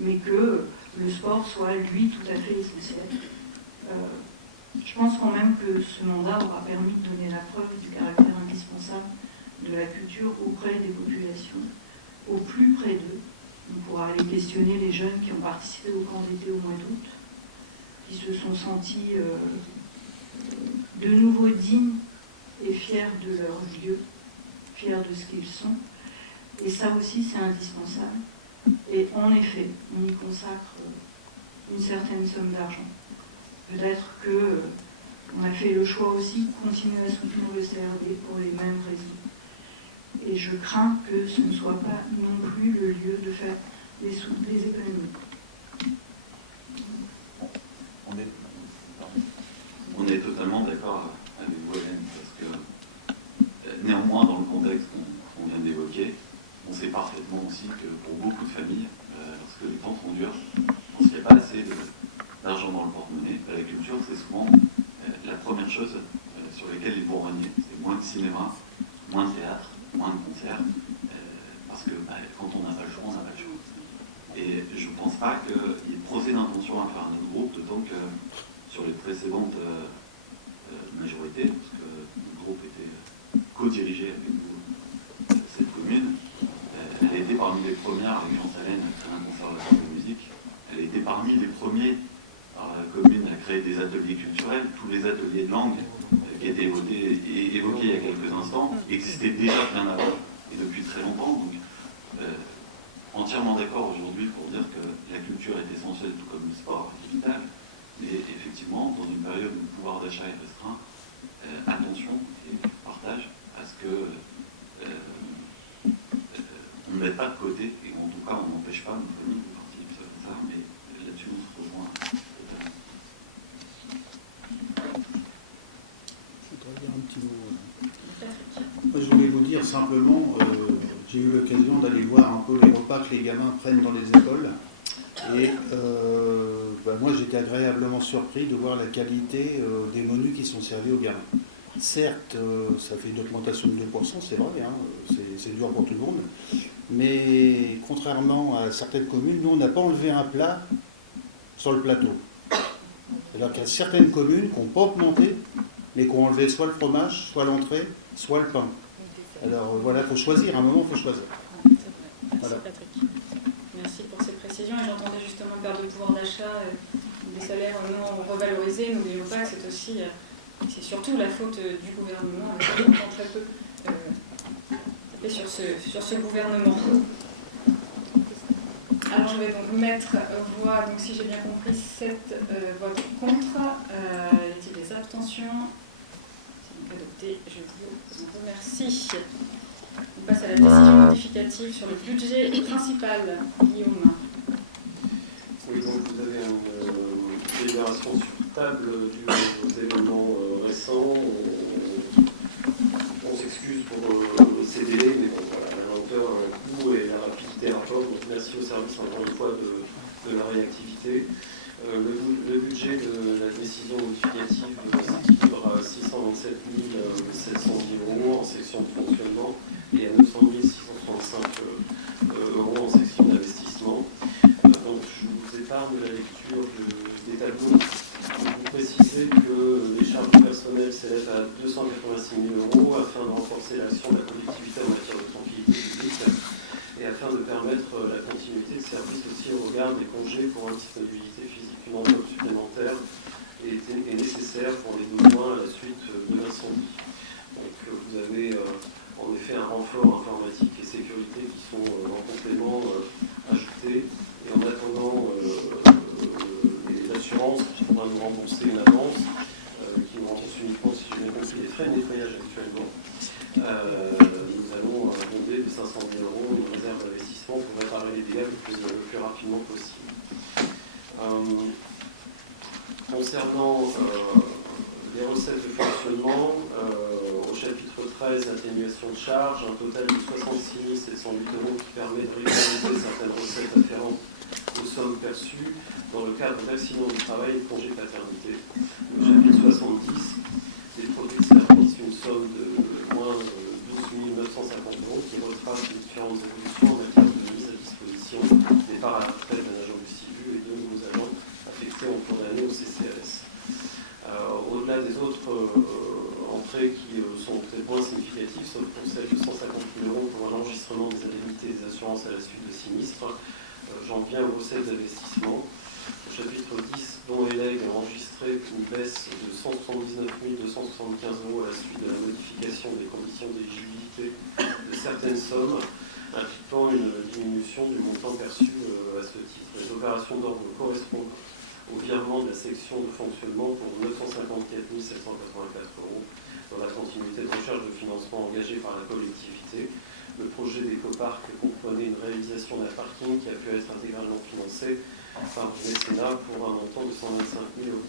mais que le sport soit, lui, tout à fait essentiel. Je pense quand même que ce mandat aura permis de donner la preuve du caractère indispensable de la culture auprès des populations, au plus près d'eux. On pourra aller questionner les jeunes qui ont participé au camp d'été au mois d'août, qui se sont sentis de nouveau dignes et fiers de leur lieu, fiers de ce qu'ils sont. Et ça aussi, c'est indispensable. Et en effet, on y consacre une certaine somme d'argent. Peut-être qu'on a fait le choix aussi de continuer à soutenir le CRD pour les mêmes raisons. Et je crains que ce ne soit pas non plus le lieu de faire des économies. On est totalement d'accord avec vous, Hélène, parce que néanmoins, dans le contexte qu'on vient d'évoquer, on sait parfaitement aussi que pour beaucoup de familles, lorsque les temps sont durs, lorsqu'il n'y a pas assez d'argent dans le porte-monnaie, la culture, c'est souvent la première chose sur laquelle ils vont rogner. C'est moins de cinéma, moins de théâtre, moins de concerts, parce que quand on n'a pas le choix, on n'a pas le choix. Et je ne pense pas qu'il y ait procès d'intention à faire un autre groupe, d'autant que sur les précédentes majorités, parce que le groupe était co-dirigé avec nous, cette commune, elle a été parmi les premières, avec Jean Salène, à créer un conservatoire de musique. Elle a été parmi les premiers par la commune à créer des ateliers culturels. Tous les ateliers de langue avaient qui a été évoqué il y a quelques instants, existait déjà bien avant et depuis très longtemps. Donc, entièrement d'accord aujourd'hui pour dire que la culture est essentielle, tout comme le sport est vital, mais effectivement, dans une période où le pouvoir d'achat est restreint, attention et partage à ce que on ne mette pas de côté, et en tout cas on n'empêche pas notre famille de participer comme ça, mais là-dessus on se rejoint totalement. Je voudrais dire un petit mot. Moi, je voulais vous dire simplement, j'ai eu l'occasion d'aller voir un peu les repas que les gamins prennent dans les écoles. Et moi, j'étais agréablement surpris de voir la qualité des menus qui sont servis aux gamins. Certes, ça fait une augmentation de 2%, c'est vrai, hein, c'est dur pour tout le monde. Mais contrairement à certaines communes, nous, on n'a pas enlevé un plat sur le plateau. Alors qu'il y a certaines communes qui n'ont pas augmenté, mais qui ont enlevé soit le fromage, soit l'entrée, soit le pain. Alors voilà, il faut choisir, à un moment, il faut choisir. C'est vrai. Merci Voilà. Patrick. Merci pour ces précisions. Et j'entendais justement perte de pouvoir d'achat, des salaires non revalorisés. N'oublions pas que c'est aussi, c'est surtout la faute du gouvernement. On entend très peu taper sur ce gouvernement. Alors je vais donc mettre voix, donc si j'ai bien compris, 7 votes contre. Y a-t-il des abstentions? C'est donc adopté, je vous en remercie. On passe à la décision modificative sur le budget principal. Guillaume. Oui, donc vous avez une délibération sur table due aux événements récents. On s'excuse pour ces délais, mais bon, voilà, la lenteur, un coût et la rapidité rapportent. Donc merci au service encore une fois de la réactivité. Le budget de la décision modificative s'équilibre à 627 710 € en section de fonctionnement et à 900 635 € en section d'investissement. Donc je vous épargne la lecture des tableaux. Vous précisez que les charges personnelles s'élèvent à 286 000 € afin de renforcer l'action de la collectivité en matière de tranquillité publique et afin de permettre la continuité de service aussi au regard des congés pour indisponibilité physique. Une enveloppe supplémentaire est nécessaire pour les besoins à la suite de l'incendie. Donc vous avez en effet un renfort informatique et sécurité qui sont en complément ajoutés. Et en attendant les assurances qui vont nous rembourser une avance, qui nous remboursent uniquement, si j'ai bien compris, les frais de nettoyage actuellement, nous allons abonder de 500 000 € une réserve d'investissement pour réparer les dégâts le plus rapidement possible. Concernant les recettes de fonctionnement, au chapitre 13, atténuation de charges, un total de 66 708 € qui permet de réaliser certaines recettes afférentes aux sommes perçues dans le cadre d'accidents du travail et de congés paternité. Le chapitre 70, des produits de service, une somme de moins 12 950 € qui retrace les différentes évolutions en matière de mise à disposition des parts à la retraite d'un agent du CIVU et de nouveaux agents affectés en cours d'année au CCAS. Au-delà des autres entrées qui sont peut-être moins significatives, sauf pour celle de 150 000 € pour un enregistrement des indemnités et des assurances à la suite de sinistres, j'en viens aux recettes d'investissement. Au chapitre 10, dont et legs a enregistré une baisse de 179 275 € à la suite de la modification des conditions d'éligibilité de certaines sommes, impliquant une diminution du montant perçu à ce titre. Les opérations d'ordre correspondent au virement de la section de fonctionnement pour 954 784 € dans la continuité de recherche de financement engagée par la collectivité. Le projet d'écoparc comprenait une réalisation d'un parking qui a pu être intégralement financé par le mécénat pour un montant de 125 000 €.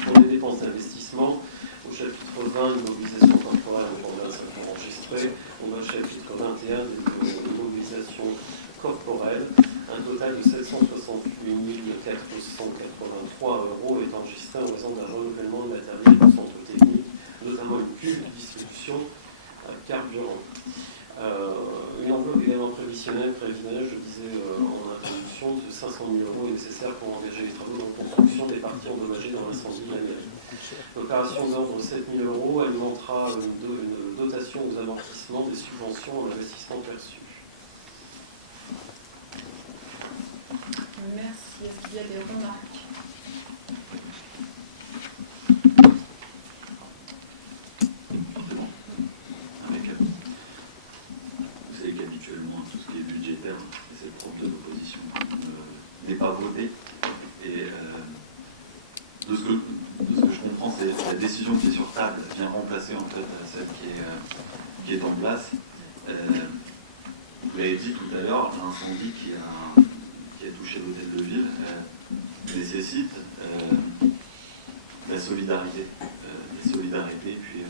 Pour les dépenses d'investissement, au chapitre 20, une mobilisation corporelle en 25 enregistrée. On va au chapitre 21, une mobilisation corporelle. Un total de 768 483 € est enregistré en raison d'un renouvellement de matériel de centre technique, notamment une cuve de distribution carburant. Une enveloppe également prévisionnelle, je disais en introduction, de 500 000 € est nécessaire pour engager les travaux de reconstruction des parties endommagées dans l'incendie de la mairie. L'opération d'ordre 7 000 € alimentera une dotation aux amortissements des subventions en investissement perçus. Merci. Est-ce qu'il y a des remarques? voté. Et de ce que je comprends, c'est la décision qui est sur table vient remplacer en fait celle qui est en place. Vous l'avez dit tout à l'heure, l'incendie qui a touché l'hôtel de ville nécessite la solidarité. Puis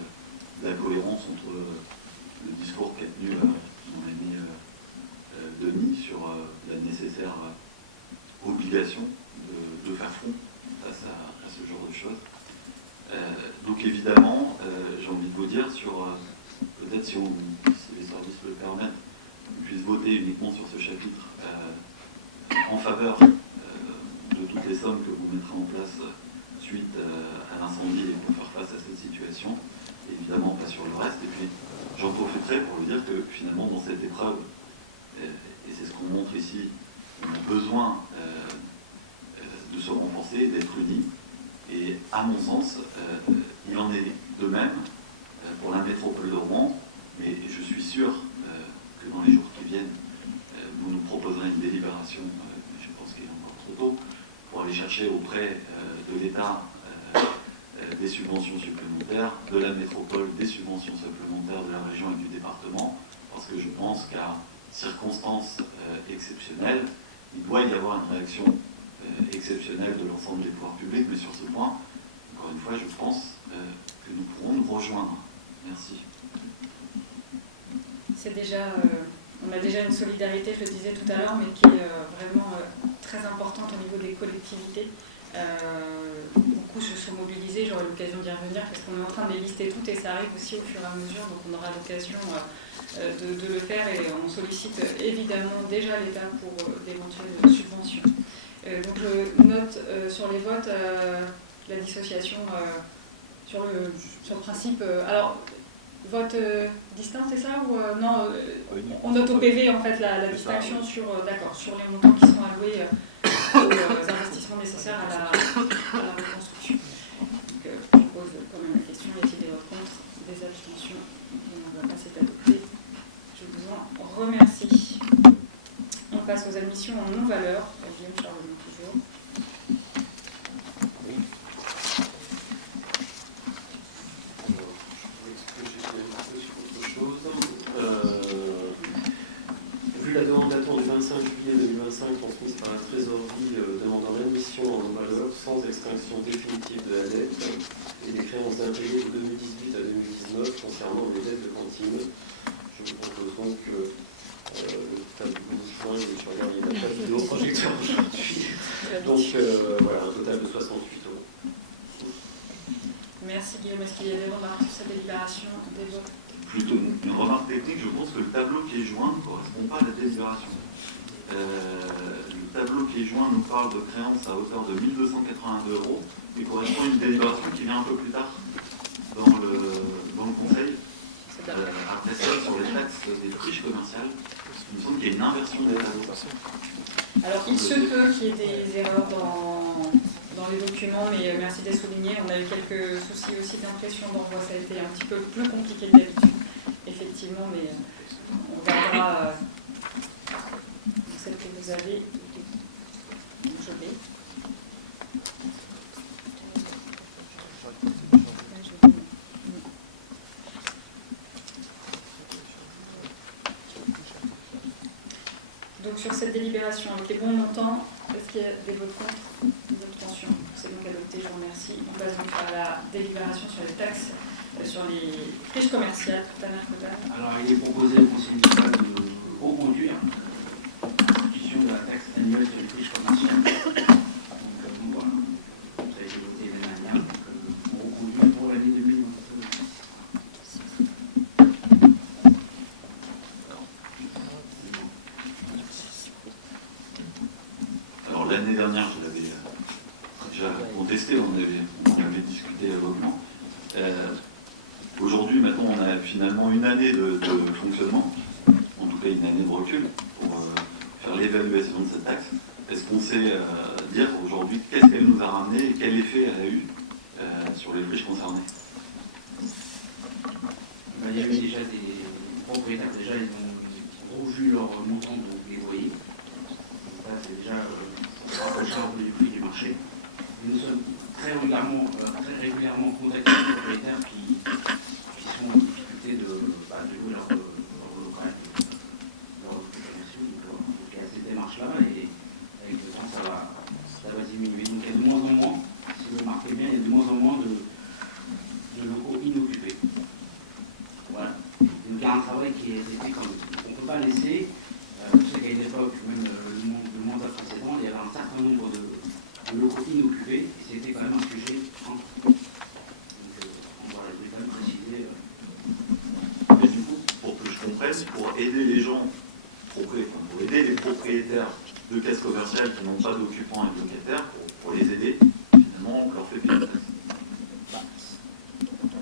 la cohérence entre le discours qu'a tenu mon ami Denis sur la nécessaire obligation de faire front face à ce genre de choses. Donc évidemment, j'ai envie de vous dire, peut-être si les services le permettent, on puisse voter uniquement sur ce chapitre en faveur de toutes les sommes que vous mettrez en place suite à l'incendie et pour faire face à cette situation, évidemment pas sur le reste. Et puis j'en profiterai pour vous dire que finalement dans cette épreuve, et c'est ce qu'on montre ici, on a besoin de se renforcer, d'être unis. Et à mon sens, il en est de même pour la métropole de Rouen, mais je suis sûr que dans les jours qui viennent, vous nous proposerez une délibération, je pense qu'il est encore trop tôt, pour aller chercher auprès de l'État des subventions supplémentaires, de la métropole des subventions supplémentaires de la région et du département, parce que je pense qu'à circonstances exceptionnelles, il doit y avoir une réaction exceptionnelle de l'ensemble des pouvoirs publics, mais sur ce point, encore une fois, je pense que nous pourrons nous rejoindre. Merci. C'est déjà, on a déjà une solidarité, je le disais tout à l'heure, mais qui est vraiment très importante au niveau des collectivités. Beaucoup se sont mobilisés, j'aurai l'occasion d'y revenir parce qu'on est en train de les lister toutes et ça arrive aussi au fur et à mesure, donc on aura l'occasion de le faire et on sollicite évidemment déjà l'État pour d'éventuelles subventions. Donc je note sur les votes la dissociation sur le principe. Alors, vote distinct, c'est ça ou non on note au PV en fait la distinction sur les montants qui sont alloués aux investissements nécessaires à la reconstruction. Donc, je pose quand même la question, y a-t-il des votes contre, des abstentions? On ne va pas s'être adopté. Je vous en remercie. On passe aux admissions en non-valeur. Guillaume Charlemagne, toujours. Oui. Vu la demande d'attente du 25 juillet 2025 transmise par la trésorerie demandant l'admission en non-valeur sans extinction définitive de la dette et des créances d'impayés de 2018 à 2019 concernant les dettes de cantine, je vous propose donc le tableau joint, je regarde, il n'y a pas de vidéo projecteur aujourd'hui. Donc voilà, un total de 68 euros. Merci Guillaume. Est-ce qu'il y a des remarques sur cette délibération des votes? Plutôt une remarque technique, je pense que le tableau qui est joint ne correspond pas à la délibération. Le tableau qui est joint nous parle de créances à hauteur de 1 282 euros et correspond à une délibération qui vient un peu plus tard dans le conseil. Après ça, sur les taxes des friches commerciales, il me semble qu'il y a une inversion des tableaux. Alors, il se peut qu'il y ait des erreurs dans les documents, mais merci de les souligner. On a eu quelques soucis aussi d'impression d'envoi. Ça a été un petit peu plus compliqué que d'habitude, effectivement, mais on regardera celle que vous avez. Je l'ai. Donc sur cette délibération, avec les bons montants, est-ce qu'il y a des votes contre, des abstentions? C'est donc adopté, je vous remercie. On passe donc à la délibération sur les taxes, sur les friches commerciales. Alors il est proposé au Conseil municipal de reconduire la constitution de la taxe annuelle sur les friches commerciales. Donc voilà, ça a été voté l'année dernière, donc reconduire pour l'année 2020. Alors l'année dernière, je l'avais déjà contesté, on avait discuté longuement. Aujourd'hui, maintenant, on a finalement une année de fonctionnement, en tout cas une année de recul, pour faire l'évaluation de cette taxe. Est-ce qu'on sait dire aujourd'hui qu'est-ce qu'elle nous a ramené et quel effet elle a eu sur les friches concernées? Il y avait déjà des propriétaires, ils ont revu leur montant de les loyers. Donc ça, c'est déjà rapproché faudrait qu'il y ait des faits comme on ne peut pas laisser, je sais qu'à une époque, même le mandat précédent, il y avait un certain nombre de locaux inoccupés, et c'était quand même un sujet important. Donc voilà, je vais quand même préciser. Mais du coup, pour que je comprenne, pour aider les gens, pour aider les propriétaires de caisses commerciales qui n'ont pas d'occupants et de locataires, pour les aider, finalement, on leur fait payer une taxe.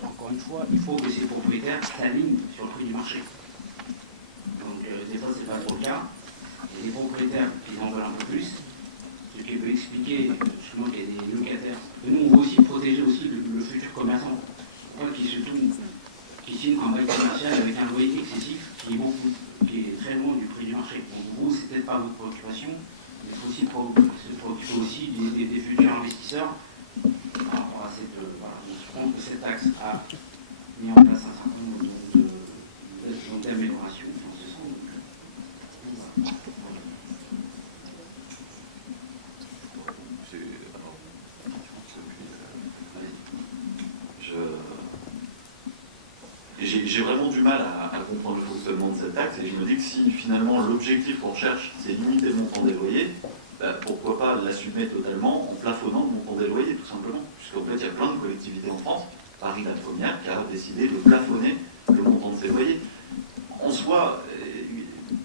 Encore une fois, il faut que ces propriétaires s'alignent sur le prix du marché. Donc des fois, c'est pas trop le cas. Il y a des propriétaires qui en veulent un peu plus, ce qui peut expliquer justement qu'il y a des locataires. Et nous, on veut aussi protéger aussi le futur commerçant, qui signe un bail commercial avec un loyer excessif qui est très loin du prix du marché. Donc vous, c'est peut-être pas votre préoccupation, mais il faut aussi se préoccuper aussi des futurs investisseurs par rapport à cette. Voilà. Donc, je pense que cette taxe a mis en place un certain nombre d'améliorations dans ce sens. Voilà. J'ai vraiment du mal à comprendre le fonctionnement de cette taxe et je me dis que si finalement l'objectif qu'on cherche c'est limiter le montant des loyers, pourquoi pas l'assumer totalement en plafonnant le montant des loyers tout simplement, puisqu'en fait il y a plein de collectivités en France, Paris la première, qui a décidé de plafonner le montant de ses loyers. En soi,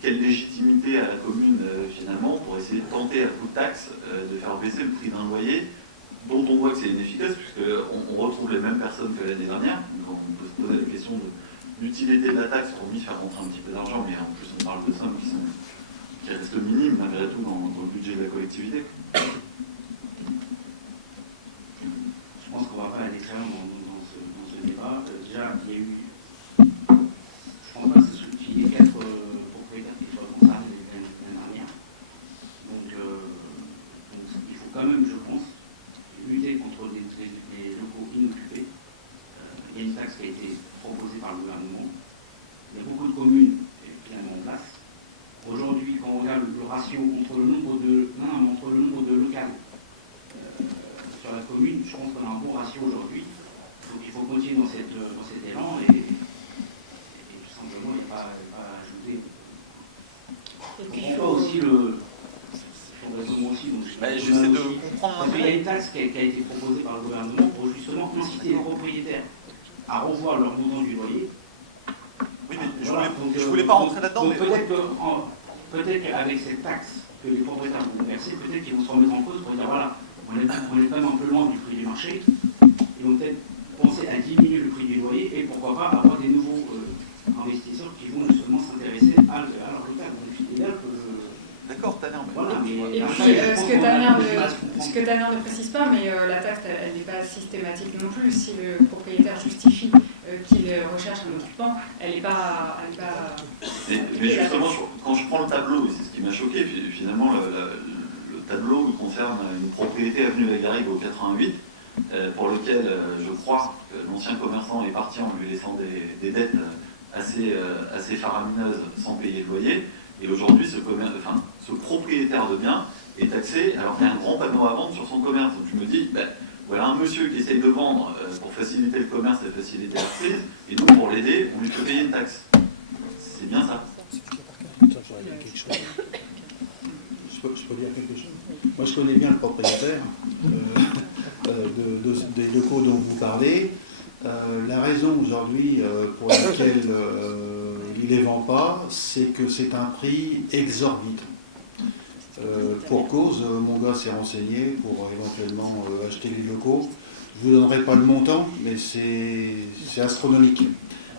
quelle légitimité a la commune finalement pour essayer de tenter à coup de taxe de faire baisser le prix d'un loyer dont on voit que c'est inefficace, puisqu'on retrouve les mêmes personnes que l'année dernière. Donc on peut se poser la question de l'utilité de la taxe, hormis faire rentrer un petit peu d'argent, mais en plus on parle de sommes qui restent minimes malgré tout dans le budget de la collectivité. Je pense qu'on ne va pas aller très loin dans ce débat. Déjà, il y a eu, je pense pas que ce soit les 4 propriétaires qui soient concernés l'année dernière. Donc il faut quand même, je pense, lutter contre les locaux inoccupés. Il y a une taxe qui a été proposée par le gouvernement. Il y a beaucoup de communes finalement en place. Aujourd'hui, quand on regarde le ratio entre le nombre de locales sur la commune, je pense qu'on a un bon ratio aujourd'hui. Donc il faut continuer dans cet élan et tout simplement, il n'y a pas à ajouter. Il faut aussi j'essaie de comprendre un peu. Il y a une taxe qui a été proposée par le gouvernement pour justement inciter les propriétaires à revoir leur montant du loyer. Oui, mais je voulais pas rentrer là-dedans. Donc peut-être qu'avec cette taxe que les propriétaires vont verser, peut-être qu'ils vont se remettre en cause pour dire voilà, on est quand même un peu loin du prix du marché. Ils vont peut-être penser à diminuer le prix du loyer et pourquoi pas avoir des nouveaux investisseurs qui vont justement s'intéresser à leur local. Donc l'idéal que d'accord, Tanner. Voilà, et puis, ce que Tanner ne précise pas, mais la taxe, elle n'est pas systématique non plus. Si le propriétaire justifie qu'il recherche un occupant, elle n'est pas... Mais justement, quand je prends le tableau, et c'est ce qui m'a choqué, finalement, le tableau concerne une propriété avenue La Garrigue au 88, pour lequel je crois que l'ancien commerçant est parti en lui laissant des dettes assez faramineuses sans payer de loyer. Et aujourd'hui, ce propriétaire de bien est taxé alors qu'il y a un grand panneau à vendre sur son commerce. Donc je me dis, voilà un monsieur qui essaye de vendre pour faciliter le commerce et faciliter l'accès, et donc pour l'aider, on lui fait payer une taxe. C'est bien ça. Je peux dire quelque chose? Moi, je connais bien le propriétaire des locaux dont vous parlez. La raison aujourd'hui pour laquelle il ne les vend pas, c'est que c'est un prix exorbitant. Pour cause, mon gars s'est renseigné pour éventuellement acheter les locaux. Je ne vous donnerai pas le montant, mais c'est astronomique.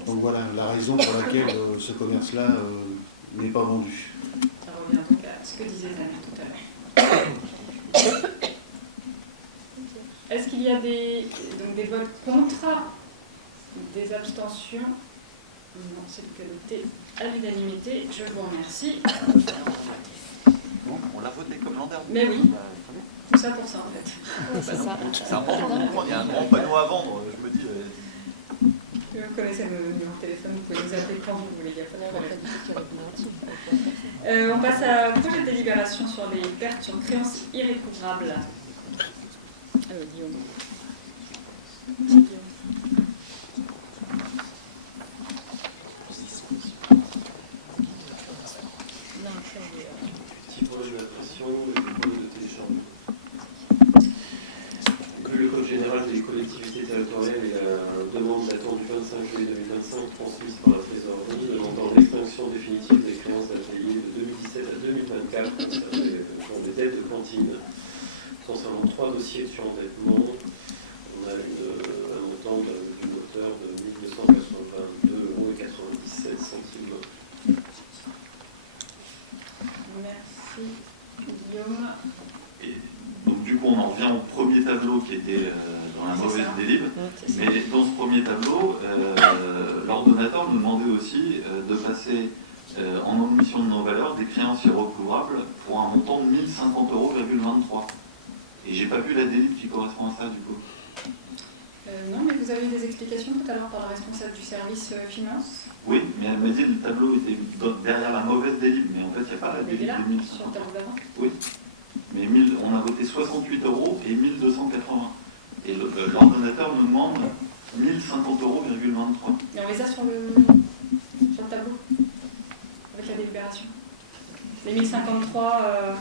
Donc voilà la raison pour laquelle ce commerce-là n'est pas vendu. Ça revient donc à ce que disait Tanner tout à l'heure. Est-ce qu'il y a des votes contre, des abstentions? Non, c'est adopté à l'unanimité. Je vous remercie. On l'a voté comme l'an dernier. Mais oui, tout ça pour ça en fait. C'est important de comprendre. Il y a un grand panneau à vendre, je me dis. Vous connaissez nos numéros de téléphone, vous pouvez nous appeler quand vous voulez, il n'y a pas de problème. On passe à projet de délibération sur les pertes sur créances irrécouvrables. Guillaume. dossiers de surendettement, on a un montant d'une hauteur de 1282,97 €. Merci Guillaume. Et donc du coup on en revient au premier tableau qui était dans la mauvaise délib. Mais dans ce premier tableau, l'ordonnateur nous demandait aussi de passer en omission de non-valeur des créances irrecouvrables pour un montant de 1050,23 €. Et j'ai pas vu la délib qui correspond à ça du coup. Non, mais vous avez eu des explications tout à l'heure par la responsable du service finance. Oui, mais elle m'a dit que le tableau était derrière la mauvaise délib, mais en fait il n'y a pas la Il est délib là, de 1050. sur le tableau d'avant. Oui, mais on a voté 68 € et 1280. Et l'ordonnateur nous demande 1050,23 €. Et on les a sur le tableau, avec la délibération. Les 1053...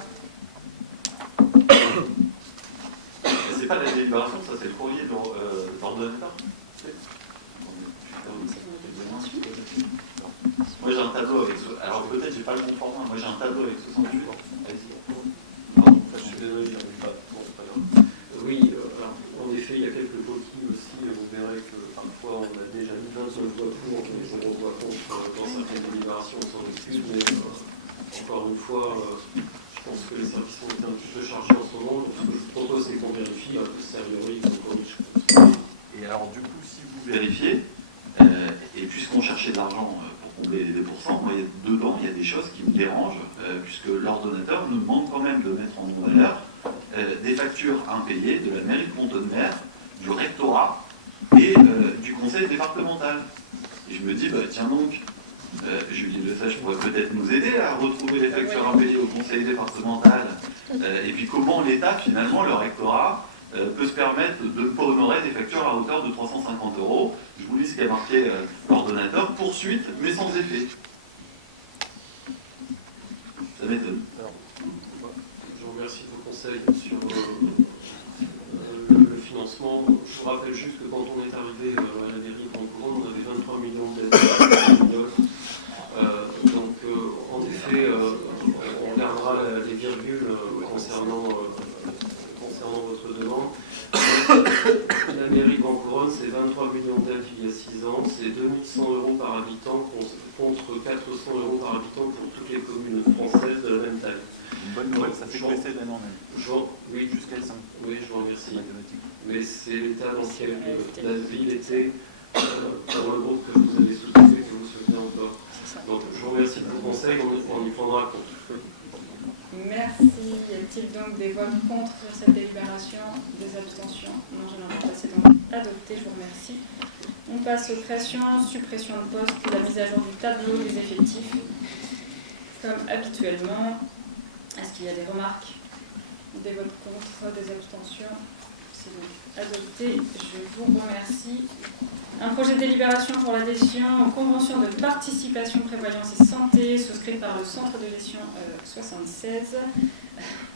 C'est pas la délibération, ça c'est le courrier de l'ordonnateur. Moi j'ai un tableau avec... Alors peut-être j'ai pas le bon format, moi j'ai un tableau avec 68. Pardon, je suis désolé, j'arrive pas. Bon, c'est pas grave. Oui, alors, en effet, il y a quelques coquilles aussi. Vous verrez que parfois on a déjà mis 25 voix pour, mais on voit contre dans certaines délibérations, on s'en excuse, mais encore une fois, je pense que les services sont un petit peu chargés en ce moment. Donc, ce que je vous propose, c'est qu'on vérifie un peu sérieux, qu'on corrige. Et alors du coup, si vous vérifiez, et puisqu'on cherchait de l'argent pour combler les pourcents, moi, dedans, il y a des choses qui me dérangent, puisque l'ordonnateur nous demande quand même de mettre en valeur des factures impayées de la mairie de Pont-de-Mer, du rectorat et du conseil départemental. Et je me dis, bah, tiens donc, Julie Lesage pourrait peut-être nous aider à retrouver les factures impayées au conseil départemental. Et puis comment l'État, finalement, le rectorat, peut se permettre de ne pas honorer des factures à hauteur de 350 €. Je vous lis ce qu'a marqué l'ordonnateur, poursuite, mais sans effet. Ça m'étonne. Je vous remercie de vos conseils sur le financement. Je vous rappelle juste que quand on est arrivé à la mairie de Couronne, on avait 23 millions d'aides. Donc, en effet, on regardera les virgules concernant votre demande. La mairie de Couronne, c'est 23 millions d'aides il y a 6 ans, c'est 2100 € par habitant contre 400 € par habitant pour toutes les communes françaises de la même taille. Une bonne nouvelle, ça fait baisser d'un an même. Oui, jusqu'à 5. Oui, je vous remercie. Mais c'est l'état dans lequel la ville était pour le groupe que vous avez soutenu, que vous soutenez encore. Donc je vous remercie de vos conseils, on y prendra compte. Merci. Y a-t-il donc des votes contre cette délibération? Des abstentions? Non, je n'en vois pas, c'est donc adopté, je vous remercie. On passe aux créations, suppression de postes, la mise à jour du tableau des effectifs. Comme habituellement, est-ce qu'il y a des remarques? Des votes contre, des abstentions? C'est donc adopté, je vous remercie. Un projet de délibération pour l'adhésion en convention de participation prévoyance et santé souscrite par le centre de gestion 76,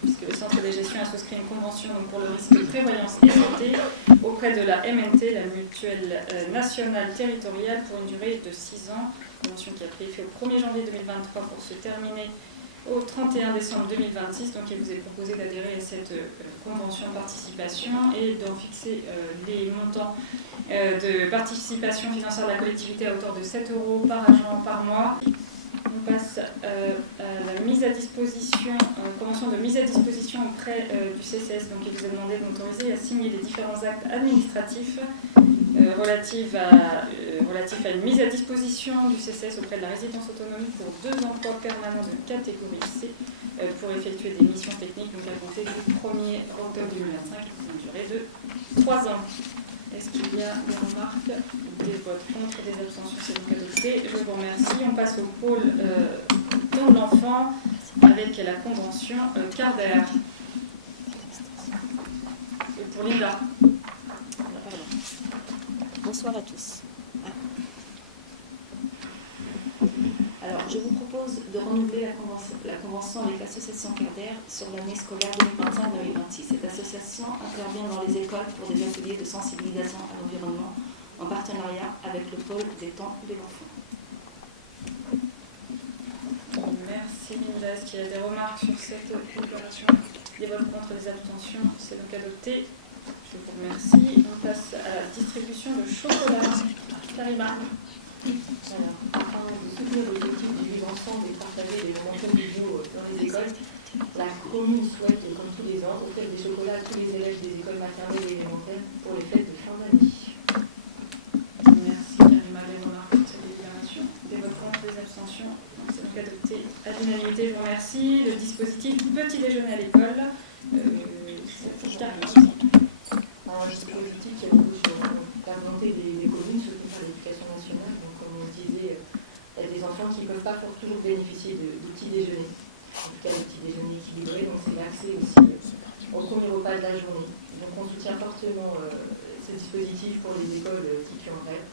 puisque le centre de gestion a souscrit une convention donc, pour le risque de prévoyance et santé auprès de la MNT, la mutuelle nationale territoriale, pour une durée de 6 ans. Convention qui a pris effet au 1er janvier 2023 pour se terminer au 31 décembre 2026. Donc il vous est proposé d'adhérer à cette convention de participation et d'en fixer les montants de participation financière de la collectivité à hauteur de 7 € par agent par mois. On passe à la mise à disposition, convention de mise à disposition auprès du CCS. Donc il vous est demandé d'autoriser à signer les différents actes administratifs relatifs à une mise à disposition du CCS auprès de la résidence autonome pour 2 emplois permanents de catégorie C pour effectuer des missions techniques donc à compter du 1er octobre 2025 pour une durée de 3 ans. Est-ce qu'il y a des remarques, des votes contre, des abstentions? C'est donc adopté. Je vous remercie. On passe au pôle don de l'enfant avec la convention Carder. Et pour Linda. Bonsoir à tous. Alors, je vous propose de renouveler la convention avec l'association Carder sur l'année scolaire 2025-2026. Cette association intervient dans les écoles pour des ateliers de sensibilisation à l'environnement en partenariat avec le pôle des temps de l'enfant. Merci Linda. Est-ce qu'il y a des remarques sur cette opération? Des votes contre, des abstentions, c'est donc adopté. Je vous remercie. On passe à la distribution de chocolat. Karima. Alors, afin de soutenir l'objectif du vivre ensemble et partager les moments conviviaux dans les écoles, la commune souhaite, comme tous les ans, offrir des chocolats à tous les élèves des écoles maternelles et élémentaires pour les fêtes de fin d'année. Merci Karima. Des remarques sur cette délibération. Des votes contre, des abstentions. C'est donc adopté à l'unanimité. Je vous remercie. Le dispositif petit déjeuner à l'école. C'est Karima. Un dispositif qui repose sur la volonté des communes soutenues par l'éducation nationale. Donc, comme on disait, il y a des enfants qui ne peuvent pas toujours bénéficier de petits déjeuners. En tout cas, le petit déjeuner équilibré. Donc, c'est l'accès aussi au premier repas de la journée. Donc, on soutient fortement ce dispositif pour les écoles qui en rêvent.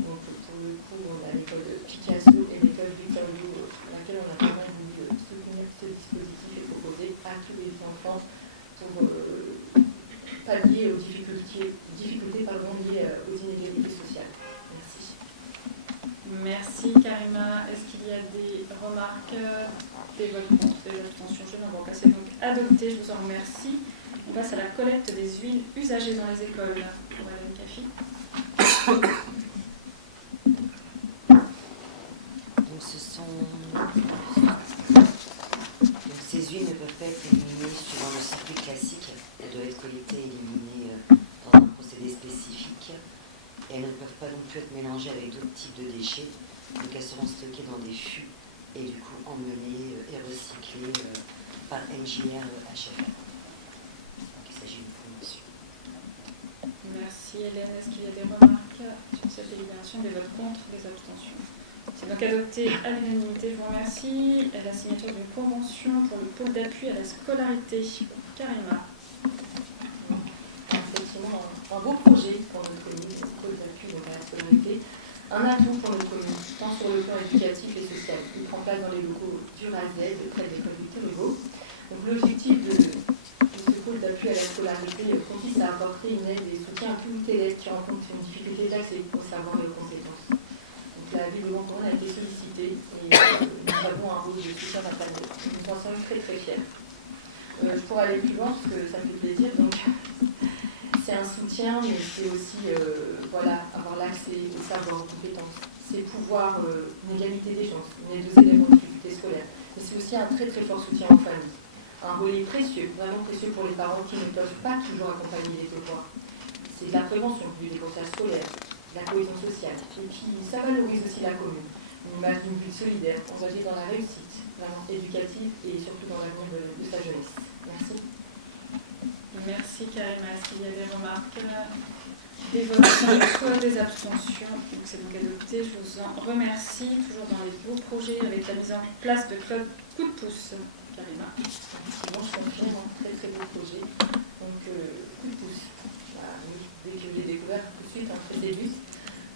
Donc, pour le coup, on a l'école Picasso et l'école Victor Hugo, à laquelle on a vraiment voulu soutenir ce dispositif et proposer à tous les enfants pour pallier aux difficultés liées aux inégalités sociales. Merci. Merci Karima. Est-ce qu'il y a des remarques, des votes contre, des abstentions? Je n'en vois pas. C'est donc adopté. Je vous en remercie. On passe à la collecte des huiles usagées dans les écoles. Pour Hélène Caffi. Donc ces huiles ne peuvent pas être éliminées suivant le circuit classique. Elles doivent être collectées et éliminées dans un procédé spécifique. Et elles ne peuvent pas non plus être mélangées avec d'autres types de déchets. Donc elles seront stockées dans des fûts et du coup emmenées et recyclées par NJR HFR. Donc il s'agit d'une promotion. Merci Hélène. Est-ce qu'il y a des remarques sur cette délibération? Des votes contre, des abstentions? C'est donc adopté à l'unanimité. Je vous remercie. À la signature d'une convention pour le pôle d'appui à la scolarité. Karima. Effectivement, un beau projet pour notre commune, le pôle d'appui à la scolarité. Un atout pour notre commune, tant sur le plan éducatif et social. Il prend place dans les locaux du RASED, près de l'école Victor Hugo. Donc l'objectif de ce pôle d'appui à la scolarité consiste à apporter une aide et soutien à tout élève qui rencontre une difficulté d'accès au savoir et aux compétences. La ville de Montauban a été sollicitée et nous avons un rôle de soutien à la Nous en sommes très très fiers. Pour aller plus loin, parce que ça me fait plaisir, donc c'est un soutien, mais c'est aussi avoir l'accès au savoir, aux compétences. C'est pouvoir une égalité des chances, une aide aux élèves en difficulté scolaire. Mais c'est aussi un très très fort soutien aux familles. Un relais précieux, vraiment précieux pour les parents qui ne peuvent pas toujours accompagner les devoirs. C'est de la prévention, du décrochage scolaire, la cohésion sociale, et puis ça valorise aussi la commune, une image d'une ville solidaire, engagée dans la réussite, vraiment éducative et surtout dans l'avenir de sa jeunesse. Merci. Merci Karima. Est-ce qu'il y a des remarques? Des votes contre, des abstentions? Donc c'est donc adopté. Je vous en remercie. Toujours dans les beaux projets avec la mise en place de club coup de pouce. Karima. Effectivement, je confirme un très très beau projet. Donc coup de pouce. Dès que j'ai découvert tout de suite un très début.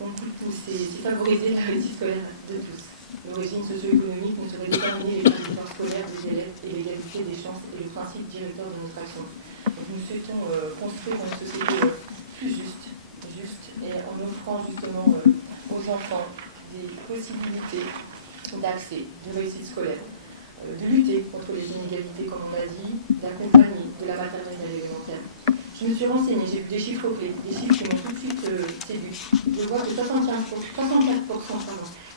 Donc coup de pouce, c'est favoriser la réussite scolaire de tous. L'origine socio-économique ne saurait déterminer les trajectoires scolaires des élèves et l'égalité des chances et le principe directeur de notre action. Donc nous souhaitons construire une société plus juste et en offrant justement aux enfants des possibilités d'accès, de réussite scolaire, de lutter contre les inégalités comme on l'a dit, d'accompagner de la maternelle à l'élémentaire. Je me suis renseignée, j'ai vu des chiffres clés, des chiffres qui m'ont tout de suite séduit. Je vois que 64%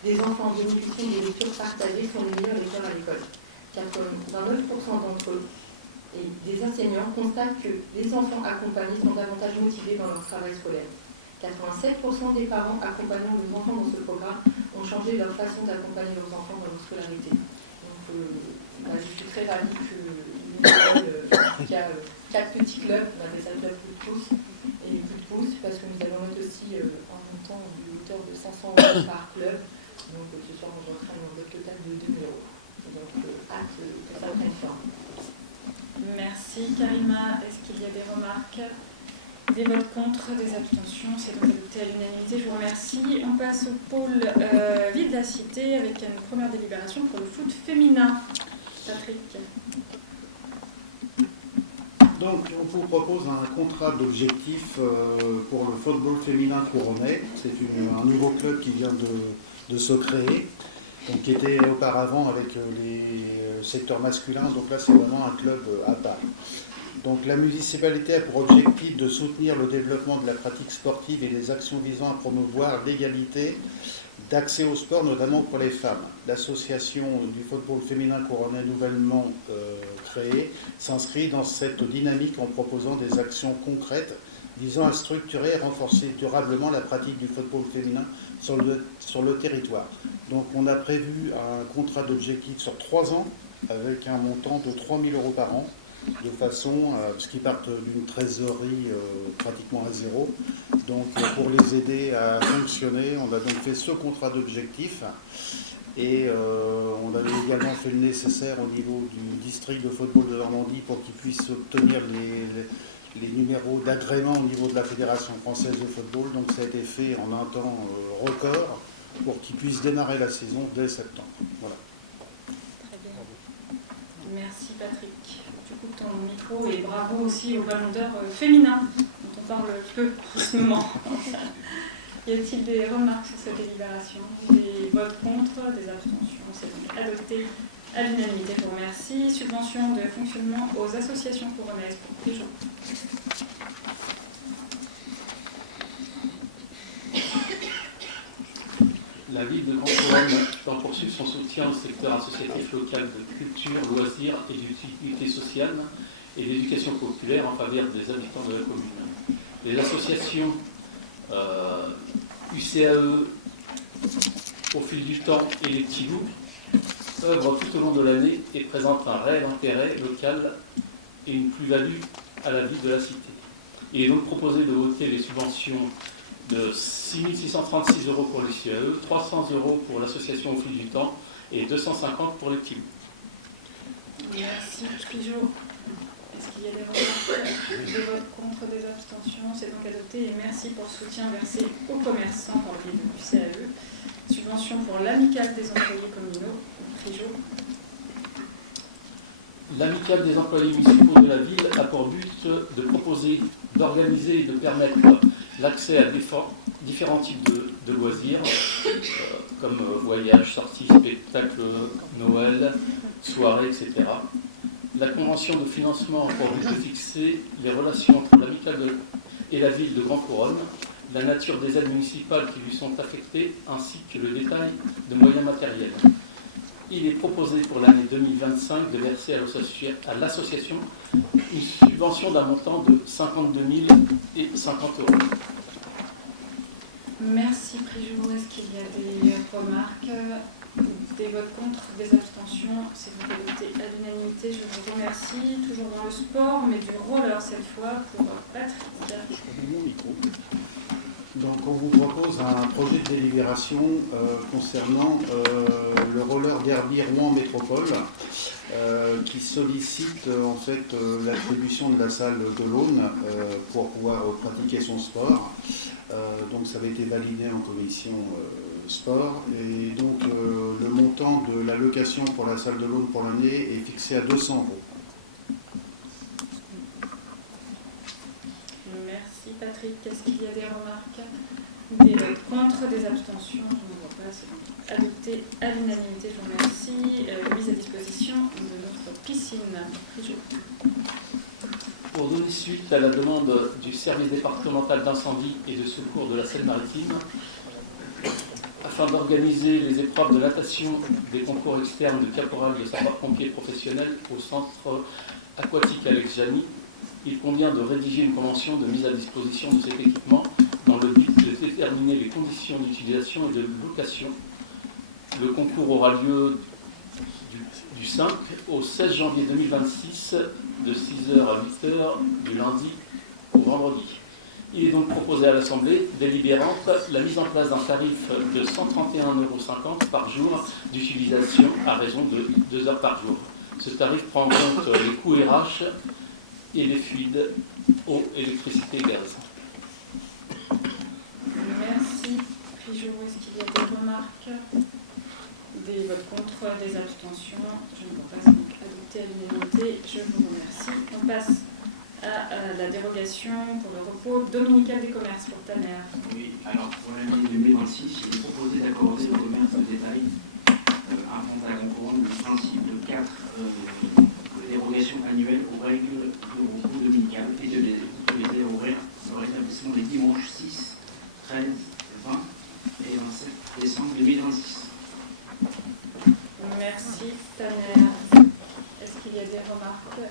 des enfants bénéficiant des lectures partagées sont les meilleurs lecteurs à l'école. 89% d'entre eux et des enseignants constatent que les enfants accompagnés sont davantage motivés dans leur travail scolaire. 87% des parents accompagnant leurs enfants dans ce programme ont changé leur façon d'accompagner leurs enfants dans leur scolarité. Donc, je suis très ravie qu'il y a 4 petits clubs, on appelle ça le club coup de pouce, et coup de pouce, parce que nous allons mettre aussi un montant de hauteur de 500 € par club. Donc ce soir, on doit faire un enveloppe totale de 2 000 €. Donc, hâte que ça prenne forme. Merci Karima. Est-ce qu'il y a des remarques? Des votes contre, des abstentions? C'est donc adopté à l'unanimité. Je vous remercie. On passe au pôle vie de la cité avec une première délibération pour le foot féminin. Patrick. Donc, on vous propose un contrat d'objectif pour le football féminin couronnais. C'est un nouveau club qui vient de se créer. donc qui était auparavant avec les secteurs masculins, donc là c'est vraiment un club à part. Donc la municipalité a pour objectif de soutenir le développement de la pratique sportive et des actions visant à promouvoir l'égalité d'accès au sport, notamment pour les femmes. L'association du football féminin couronnais nouvellement créée s'inscrit dans cette dynamique en proposant des actions concrètes visant à structurer et renforcer durablement la pratique du football féminin sur le territoire. Donc on a prévu un contrat d'objectif sur 3 ans avec un montant de 3 000 € par an, de façon à ce qu'ils partent d'une trésorerie pratiquement à zéro. Donc pour les aider à fonctionner, on a donc fait ce contrat d'objectif et on avait également fait le nécessaire au niveau du district de football de Normandie pour qu'ils puissent obtenir les numéros d'agrément au niveau de la Fédération française de football. Donc ça a été fait en un temps record pour qu'ils puissent démarrer la saison dès septembre. Voilà. Très bien. Merci Patrick. Tu coupes ton micro et bravo aussi aux volontaires féminins dont on parle peu en ce moment. Y a-t-il des remarques sur cette délibération? Des votes contre, des abstentions? C'est donc adopté à l'unanimité. Je vous remercie. Subvention de fonctionnement aux associations couronnaises pour Prigeot. La ville de Grand Couronne doit poursuivre son soutien au secteur associatif local de culture, loisirs et d'utilité sociale et d'éducation populaire en faveur des habitants de la commune. Les associations UCAE, au fil du temps, et les petits loups œuvrent tout au long de l'année et présentent un réel intérêt local et une plus-value à la vie de la cité. Il est donc proposé de voter les subventions de 6 636 € pour les CAE, 300 € pour l'association au fil du temps et 250 pour les petits loups. Merci Prigeot. Est-ce qu'il y a des remarques, des votes contre, des abstentions? C'est donc adopté et merci pour le soutien versé aux commerçants par le biais du CAE. Subvention pour l'amicale des employés communaux. Prigeot. L'amicale des employés municipaux de la ville a pour but de proposer, d'organiser et de permettre l'accès à différents types de loisirs, comme voyages, sorties, spectacles, Noël, soirées, etc. La convention de financement a pour but de fixer les relations entre l'amicale et la ville de Grand Couronne, la nature des aides municipales qui lui sont affectées, ainsi que le détail de moyens matériels. Il est proposé pour l'année 2025 de verser à l'association une subvention d'un montant de 52 050 €. Merci Prigeot. Est-ce qu'il y a des remarques, des votes contre, des abstentions? C'est donc adopté à l'unanimité. Je vous remercie. Toujours dans le sport, mais du roller cette fois pour Patrick. Donc on vous propose un projet de délibération concernant le roller derby Rouen Métropole qui sollicite en fait l'attribution de la salle de l'Aune pour pouvoir pratiquer son sport. Donc ça avait été validé en commission sport et donc le montant de la location pour la salle de l'Aune pour l'année est fixé à 200 €. Merci Patrick. Est-ce qu'il y a des remarques, des votes contre, des abstentions? Je ne vois pas. C'est donc adopté à l'unanimité. Je vous remercie. Mise à disposition de notre piscine. Pour donner suite à la demande du service départemental d'incendie et de secours de la Seine-Maritime, afin d'organiser les épreuves de natation des concours externes de caporal de sapeurs-pompiers professionnels au centre aquatique Alex Jamy, il convient de rédiger une convention de mise à disposition de cet équipement dans le but de déterminer les conditions d'utilisation et de location. Le concours aura lieu du 5 au 16 janvier 2026, de 6h à 8h, du lundi au vendredi. Il est donc proposé à l'Assemblée délibérante la mise en place d'un tarif de 131,50 € par jour d'utilisation à raison de 2 heures par jour. Ce tarif prend en compte les coûts RH et les fluides, eau, électricité et gaz. Merci. Prigeot, est-ce qu'il y a des remarques, des votes contre, des abstentions? Je ne vois pas, c'est donc adopté à l'unanimité. Je vous remercie. On passe à la dérogation pour le repos dominical des commerces pour Tanner. Oui, alors pour l'année 2026, il est proposé d'accorder au commerce de détail Merci, Taner. Est-ce qu'il y a des remarques,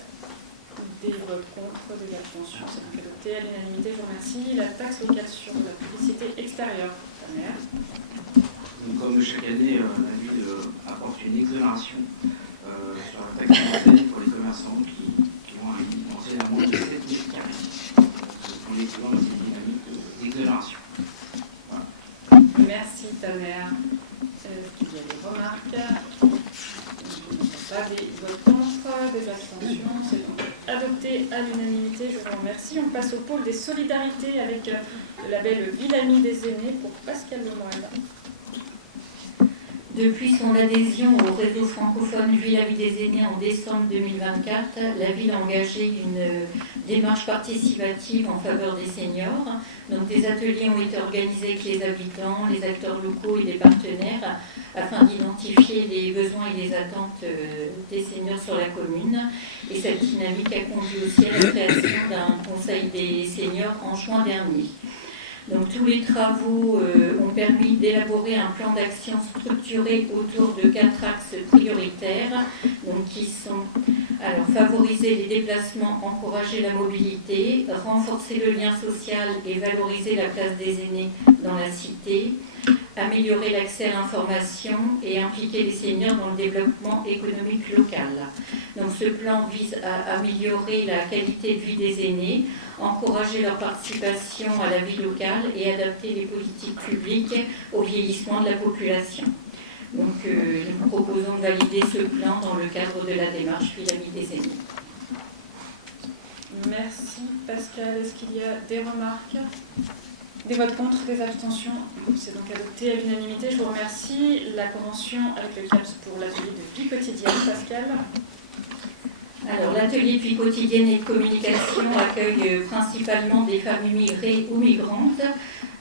des votes contre, des abstentions? C'est donc adopté à l'unanimité. Je vous remercie. La taxe locale sur la publicité extérieure, Taner. Donc, comme chaque année, la ville apporte une exonération sur la taxe d'enseigne pour les commerçants qui ont une enseigne à moins de 7 000 carrés. Pour l'équivalent de cette dynamique d'exonération. Voilà. Merci, Taner. Est-ce qu'il y a des remarques? Pas des votes contre, des abstentions. C'est donc adopté à l'unanimité. Je vous remercie. On passe au pôle des solidarités avec le label Ville Amie des aînés pour Pascal Lemoine. Depuis son adhésion au réseau francophone Ville Amie des aînés en décembre 2024, la ville a engagé une démarche participative en faveur des seniors. Donc, des ateliers ont été organisés avec les habitants, les acteurs locaux et les partenaires afin d'identifier les besoins et les attentes des seniors sur la commune. Et cette dynamique a conduit aussi à la création d'un conseil des seniors en juin dernier. Donc, tous les travaux ont permis d'élaborer un plan d'action structuré autour de 4 axes prioritaires, donc qui sont alors favoriser les déplacements, encourager la mobilité, renforcer le lien social et valoriser la place des aînés dans la cité, améliorer l'accès à l'information et impliquer les seniors dans le développement économique local. Donc, ce plan vise à améliorer la qualité de vie des aînés, encourager leur participation à la vie locale et adapter les politiques publiques au vieillissement de la population. Donc, nous proposons de valider ce plan dans le cadre de la démarche Ville Amie des aînés. Merci, Pascal. Est-ce qu'il y a des remarques? Des votes contre, des abstentions? C'est donc adopté à l'unanimité. Je vous remercie. La convention avec le CAPS pour l'atelier de vie quotidienne, Pascal. Alors, l'atelier de vie quotidienne et de communication accueille principalement des femmes immigrées ou migrantes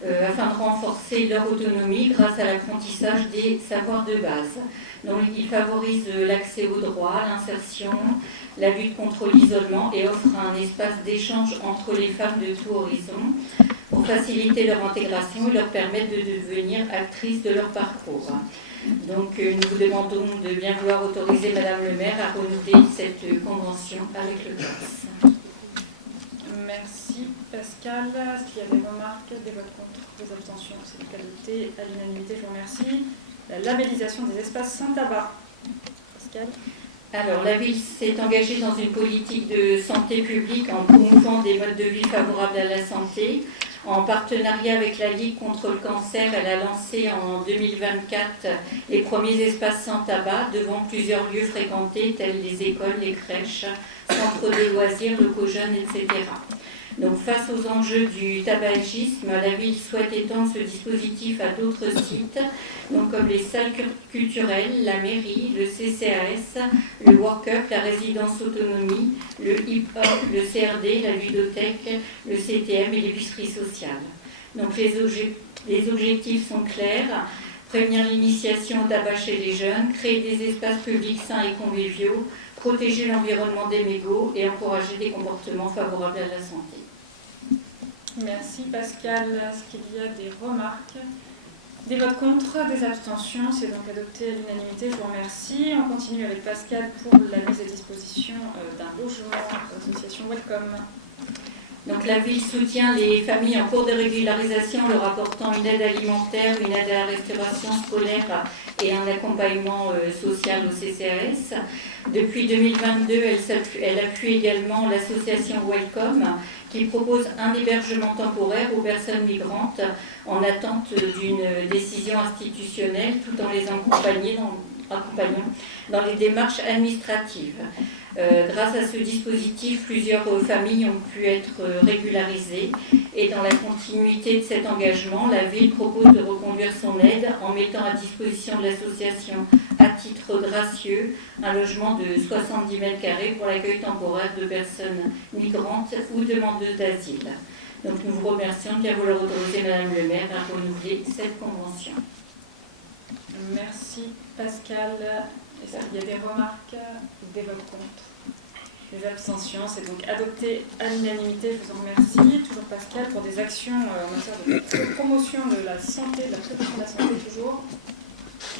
afin de renforcer leur autonomie grâce à l'apprentissage des savoirs de base. Donc, il favorise l'accès aux droits, l'insertion, la lutte contre l'isolement et offre un espace d'échange entre les femmes de tout horizon pour faciliter leur intégration et leur permettre de devenir actrices de leur parcours. Donc, nous vous demandons de bien vouloir autoriser Madame le maire à renouveler cette convention avec le CAPS. Merci, Pascal. Est-ce qu'il y a des remarques, des votes contre, des abstentions? C'est donc adopté à l'unanimité. Je vous remercie. La labellisation des espaces sans tabac. Pascal. Alors, la ville s'est engagée dans une politique de santé publique en promouvant des modes de vie favorables à la santé. En partenariat avec la Ligue contre le cancer, elle a lancé en 2024 les premiers espaces sans tabac devant plusieurs lieux fréquentés tels les écoles, les crèches, centres de loisirs, locaux jeunes, etc. Donc, face aux enjeux du tabagisme, la ville souhaite étendre ce dispositif à d'autres sites, donc comme les salles culturelles, la mairie, le CCAS, le work-up, la résidence autonomie, le hip-hop, le CRD, la ludothèque, le CTM et l'épicerie sociale. Donc, les objectifs sont clairs: prévenir l'initiation au tabac chez les jeunes, créer des espaces publics sains et conviviaux, protéger l'environnement des mégots et encourager des comportements favorables à la santé. Merci, Pascal. Est-ce qu'il y a des remarques? Des votes contre, des abstentions? C'est donc adopté à l'unanimité. Je vous remercie. On continue avec Pascal pour la mise à disposition d'un logement, l'association Welcome. Donc, la ville soutient les familles en cours de régularisation en leur apportant une aide alimentaire, une aide à la restauration scolaire et un accompagnement social au CCAS. Depuis 2022, elle appuie également l'association Welcome qui propose un hébergement temporaire aux personnes migrantes en attente d'une décision institutionnelle tout en les accompagnant dans les démarches administratives. Grâce à ce dispositif, plusieurs familles ont pu être régularisées et dans la continuité de cet engagement, la ville propose de reconduire son aide en mettant à disposition de l'association à titre gracieux un logement de 70 mètres carrés pour l'accueil temporaire de personnes migrantes ou demandeuses d'asile. Donc, nous vous remercions de bien vouloir autoriser Madame le maire à renouveler cette convention. Merci, Pascal. Est-ce qu'il y a des remarques, des votes contre, des abstentions? C'est donc adopté à l'unanimité. Je vous en remercie. Toujours Pascal pour des actions en matière de promotion de la santé, de la prévention de la santé toujours.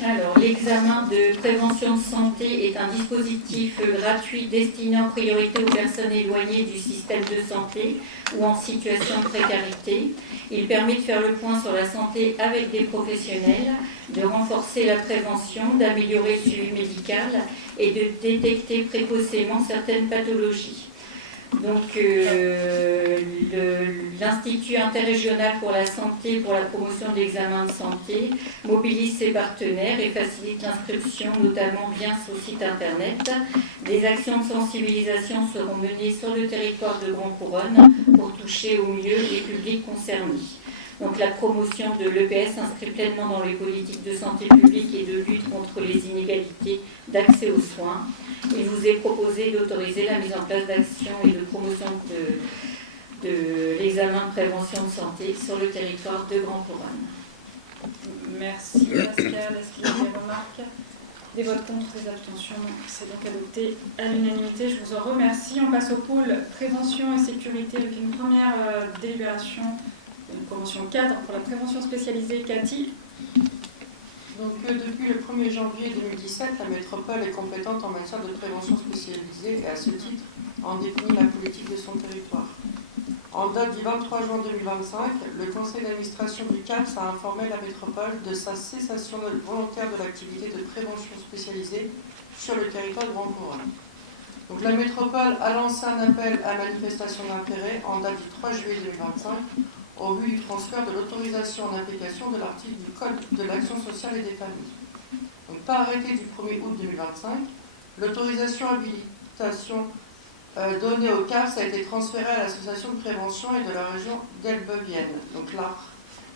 Alors, l'examen de prévention de santé est un dispositif gratuit destiné en priorité aux personnes éloignées du système de santé ou en situation de précarité. Il permet de faire le point sur la santé avec des professionnels, de renforcer la prévention, d'améliorer le suivi médical et de détecter précocement certaines pathologies. Donc, l'Institut interrégional pour la santé, pour la promotion de l'examen de santé, mobilise ses partenaires et facilite l'inscription, notamment via son site internet. Des actions de sensibilisation seront menées sur le territoire de Grand Couronne pour toucher au mieux les publics concernés. Donc, la promotion de l'EPS s'inscrit pleinement dans les politiques de santé publique et de lutte contre les inégalités d'accès aux soins. Il vous est proposé d'autoriser la mise en place d'actions et de promotion de l'examen de prévention de santé sur le territoire de Grand Couronne. Merci Pascal. Est-ce qu'il y a des remarques? Des votes contre, des abstentions? C'est donc adopté à l'unanimité. Je vous en remercie. On passe au pôle prévention et sécurité avec une première délibération, une convention cadre pour la prévention spécialisée. Cathy? Donc, depuis le 1er janvier 2017, la métropole est compétente en matière de prévention spécialisée et à ce titre en définit la politique de son territoire. En date du 23 juin 2025, le conseil d'administration du CAPS a informé la métropole de sa cessation volontaire de l'activité de prévention spécialisée sur le territoire de Grand Couronne. Donc, la métropole a lancé un appel à manifestation d'intérêt en date du 3 juillet 2025 au vu du transfert de l'autorisation en application de l'article du Code de l'action sociale et des familles. Donc, par arrêté du 1er août 2025, l'autorisation habilitation donnée au CAPS a été transférée à l'association de prévention et de la région d'Elbe-Vienne, donc l'ARC.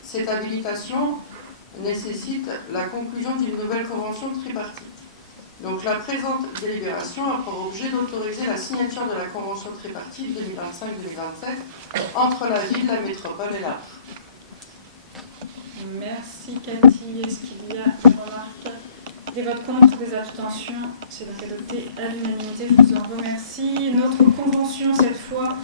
Cette habilitation nécessite la conclusion d'une nouvelle convention tripartite. Donc, la présente délibération a pour objet d'autoriser la signature de la convention tripartite 2025-2027 entre la ville, la métropole et l'ARC. Merci Cathy. Est-ce qu'il y a des remarques? Des votes contre, des abstentions? C'est donc adopté à l'unanimité. Je vous en remercie. Notre convention, cette fois,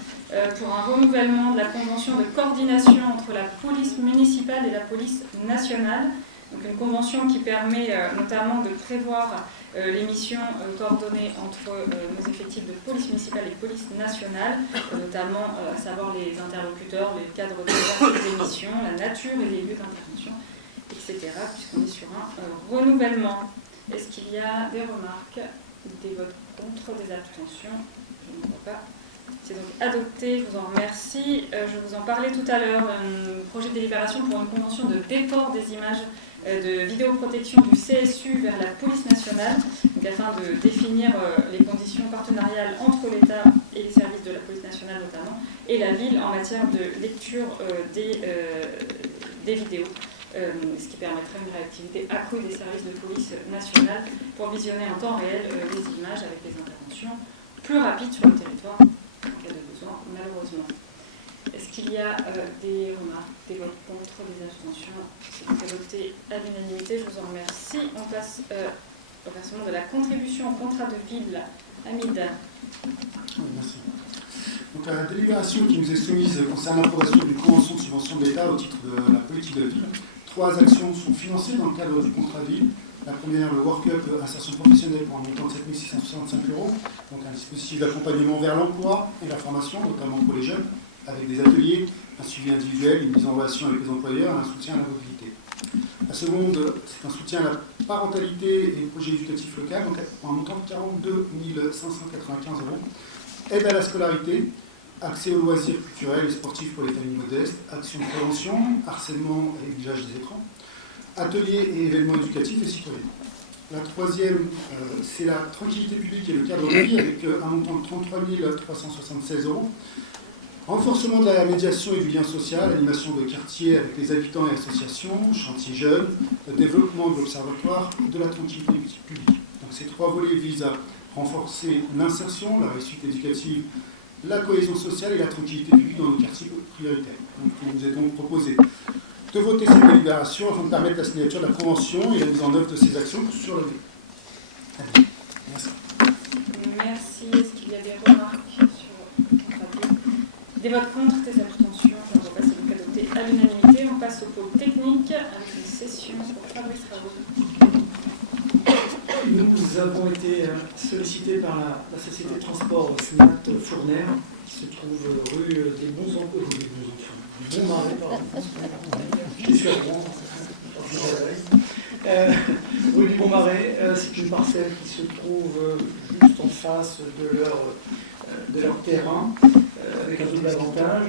pour un renouvellement de la convention de coordination entre la police municipale et la police nationale. Donc, une convention qui permet notamment de prévoir les missions coordonnées entre nos effectifs de police municipale et police nationale, notamment à savoir les interlocuteurs, les cadres des missions, la nature et les lieux d'intervention, etc., puisqu'on est sur un renouvellement. Est-ce qu'il y a des remarques, des votes contre, des abstentions? Je ne vois pas. C'est donc adopté, je vous en remercie. Je vous en parlais tout à l'heure, un projet de délibération pour une convention de déport des images de vidéoprotection du CSU vers la police nationale, donc afin de définir les conditions partenariales entre l'État et les services de la police nationale notamment, et la ville en matière de lecture des vidéos, ce qui permettrait une réactivité accrue des services de police nationale pour visionner en temps réel les images avec des interventions plus rapides sur le territoire, en cas de besoin, malheureusement. Est-ce qu'il y a des remarques, des votes contre, des abstentions? C'est donc adopté à l'unanimité, je vous en remercie. On passe au versement de la contribution au contrat de ville. Hamid. Oui, merci. Donc, la délibération qui nous est soumise concerne l'approbation d'une convention de subvention de l'État au titre de la politique de ville. 3 actions sont financées dans le cadre du contrat de ville. La première, le Work-Up insertion professionnelle pour un montant de 7 665 €, donc un dispositif d'accompagnement vers l'emploi et la formation, notamment pour les jeunes, avec des ateliers, un suivi individuel, une mise en relation avec les employeurs, un soutien à la mobilité. La seconde, c'est un soutien à la parentalité et projet éducatif local, donc pour un montant de 42 595 €. Aide à la scolarité, accès aux loisirs culturels et sportifs pour les familles modestes, action de prévention, harcèlement et usage des écrans, ateliers et événements éducatifs et citoyens. La troisième, c'est la tranquillité publique et le cadre de vie avec un montant de 33 376 €. Renforcement de la médiation et du lien social, animation de quartiers avec les habitants et associations, chantier jeunes, développement de l'observatoire de la tranquillité publique. Donc, ces 3 volets visent à renforcer l'insertion, la réussite éducative, la cohésion sociale et la tranquillité publique dans nos quartiers prioritaires. Donc, il nous est donc proposé de voter cette délibération afin de permettre la signature de la convention et la mise en œuvre de ces actions sur la ville. Merci. Merci. Est-ce qu'il y a des remarques sur le contrat? Des votes contre, des abstentions? Je ne vois pas, c'est donc adopté à l'unanimité. On passe au pôle technique avec une session pour Fabrice Raoult. nous avons été sollicités par la société de transport SNAT Fournaire, qui se trouve rue des Bons Enfants, du Bon Marais, pardon. Je suis sûr, rue du Bon Marais, c'est une parcelle qui se trouve juste en face de leur terrain, avec un double avantage,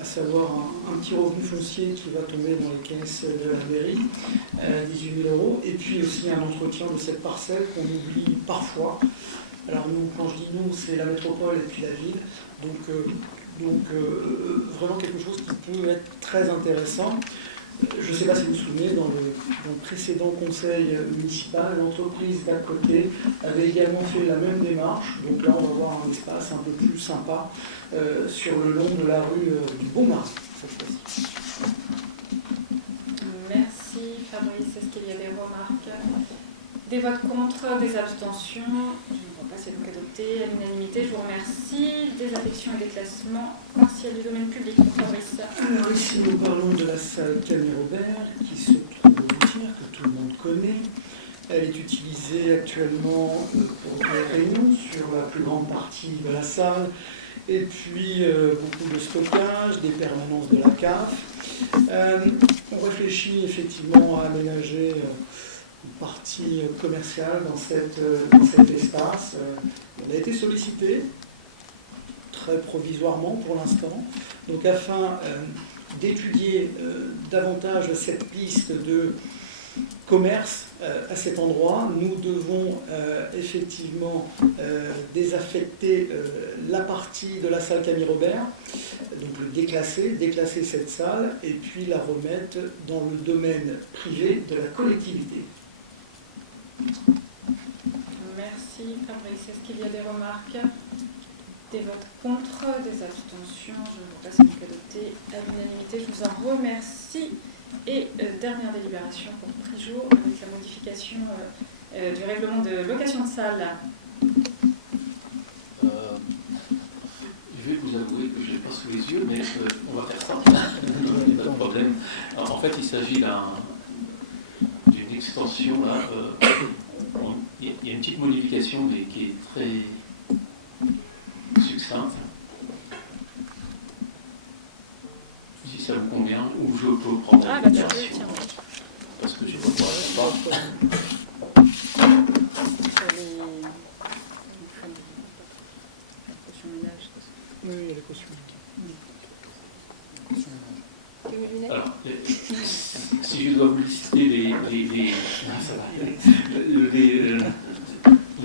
à savoir un petit revenu foncier qui va tomber dans les caisses de la mairie, 18 000 €, et puis aussi un entretien de cette parcelle qu'on oublie parfois. Alors nous, quand je dis nous, c'est la métropole et puis la ville, donc vraiment quelque chose qui peut être très intéressant. Je ne sais pas si vous vous souvenez, dans le précédent conseil municipal, l'entreprise d'à côté avait également fait la même démarche. Donc là, on va avoir un espace un peu plus sympa sur le long de la rue du Bon Marais. Merci Fabrice. Est-ce qu'il y a des remarques? Des votes contre, des abstentions? Je ne vois pas, c'est donc adopté à l'unanimité. Je vous remercie. Des affections et des classements partiels du domaine public pour Fabrice. Alors ici, nous parlons de la salle Camille Robert, qui se trouve au Loutier, que tout le monde connaît. Elle est utilisée actuellement pour des réunions sur la plus grande partie de la salle, et puis beaucoup de stockage, des permanences de la CAF. On réfléchit effectivement à aménager une partie commerciale dans cet espace. On a été sollicité, très provisoirement pour l'instant, donc afin d'étudier davantage cette piste de commerce à cet endroit, nous devons effectivement désaffecter la partie de la salle Camille Robert, donc le déclasser cette salle et puis la remettre dans le domaine privé de la collectivité. Merci Fabrice. Est-ce qu'il y a des remarques? Des votes contre, des abstentions? Je ne vois pas, c'est donc adopté à l'unanimité. Je vous en remercie. Et dernière délibération pour Prigeau avec la modification du règlement de location de salle. Je vais vous avouer que je ne l'ai pas sous les yeux, mais on va faire ça. Il n'y a pas de problème. Alors, en fait, il s'agit d'une extension. Là, il y a une petite modification, mais qui est très succincte. Si ça vous convient, ou je peux prendre la délibération. Parce que je ne vois pas. Oui, il y a les cautions. Alors, si je dois vous lister les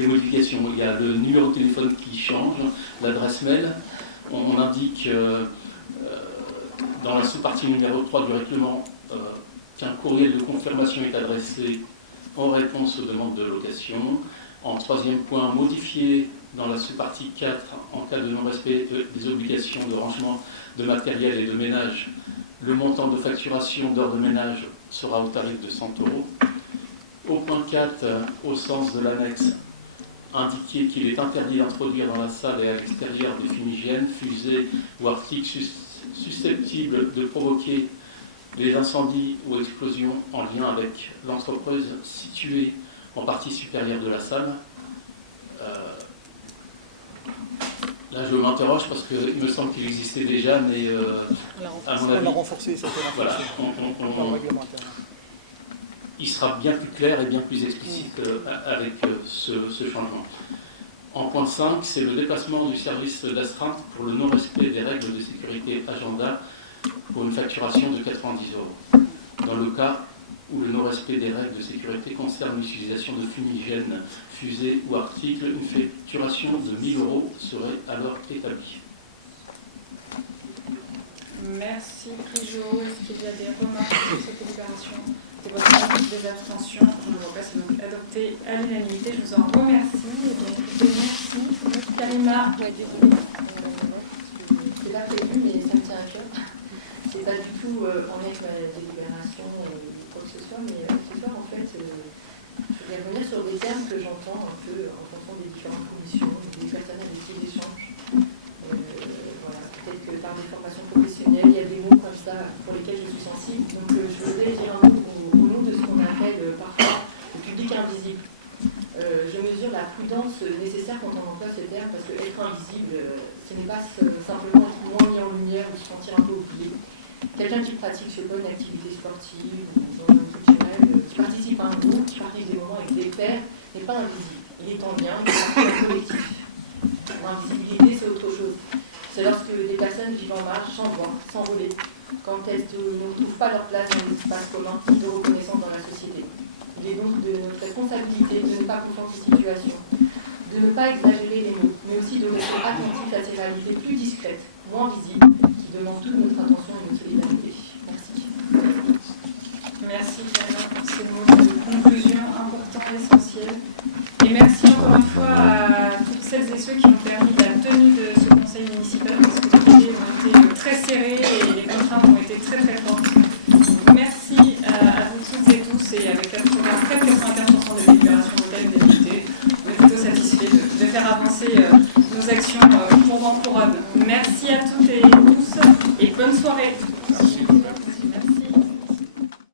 modifications, il y a le numéro de téléphone qui change, l'adresse mail. On indique dans la sous-partie numéro 3 du règlement qu'un courriel de confirmation est adressé en réponse aux demandes de location. En troisième point, modifié dans la sous-partie 4 en cas de non-respect des obligations de rangement de matériel et de ménage. Le montant de facturation d'heures de ménage sera au tarif de 100 €. Au point 4, au sens de l'annexe, indiquer qu'il est interdit d'introduire dans la salle et à l'extérieur des fumigènes, fusées ou articles susceptibles de provoquer les incendies ou explosions en lien avec l'entreprise située en partie supérieure de la salle. Là, je m'interroge parce qu'il me semble qu'il existait déjà, mais à mon avis, on l'a renforcé, ça fait voilà, il sera bien plus clair et bien plus explicite avec ce changement. En point 5, c'est le déplacement du service d'astreinte pour le non-respect des règles de sécurité agenda pour une facturation de 90 €. Dans le cas où le non-respect des règles de sécurité concerne l'utilisation de fumigènes, fusées ou articles, une facturation de 1 000 € serait alors établie. Merci Prigeau. Est-ce qu'il y a des remarques sur cette délibération? Des votes contre, des abstentions? Je ne vois pas, c'est donc adopté à l'unanimité. Je vous en remercie. Merci. Karima. C'est pas prévu, mais ça me tient à cœur. C'est pas du tout en lien avec ma délibération ou quoi que ce soit, mais ce soir, en fait, je vais revenir sur des termes que j'entends un peu en fonction des différentes commissions, des personnes avec qui j'échange. Voilà, peut-être que par des formations professionnelles, il y a des mots comme ça pour lesquels je suis sensible. Donc je voudrais dire un mot au nom de ce qu'on appelle parfois le public invisible. nécessaire quand on emploie ce terme, parce que être invisible, ce n'est pas simplement être moins mis en lumière ou se sentir un peu oublié. Quelqu'un qui pratique, je sais pas, une activité sportive ou dans un culturel, qui participe à un groupe, qui partage des moments avec des pairs, n'est pas invisible. Il est en lien, il est partie d'un collectif. L'invisibilité, c'est autre chose. C'est lorsque des personnes vivent en marge, sans voix, sans relais, quand elles ne trouvent pas leur place dans l'espace commun de reconnaissance dans la société. Il est donc de notre responsabilité de ne pas confondre ces situations, de ne pas exagérer les mots, mais aussi de rester attentif à ces réalités plus discrètes, moins visibles, qui demandent toute notre attention et notre solidarité. Merci. Merci Fiona pour ces mots de conclusion importants et essentiels. Et merci encore une fois à toutes celles et ceux qui ont permis la tenue de ce conseil municipal, parce que les délais ont été très serrés et les contraintes ont été très très fortes. Merci à vous toutes et tous, et avec près de 95% des délibérations locales d'égalité, on est plutôt satisfait de faire avancer nos actions pour Rome. Merci à toutes et tous et bonne soirée.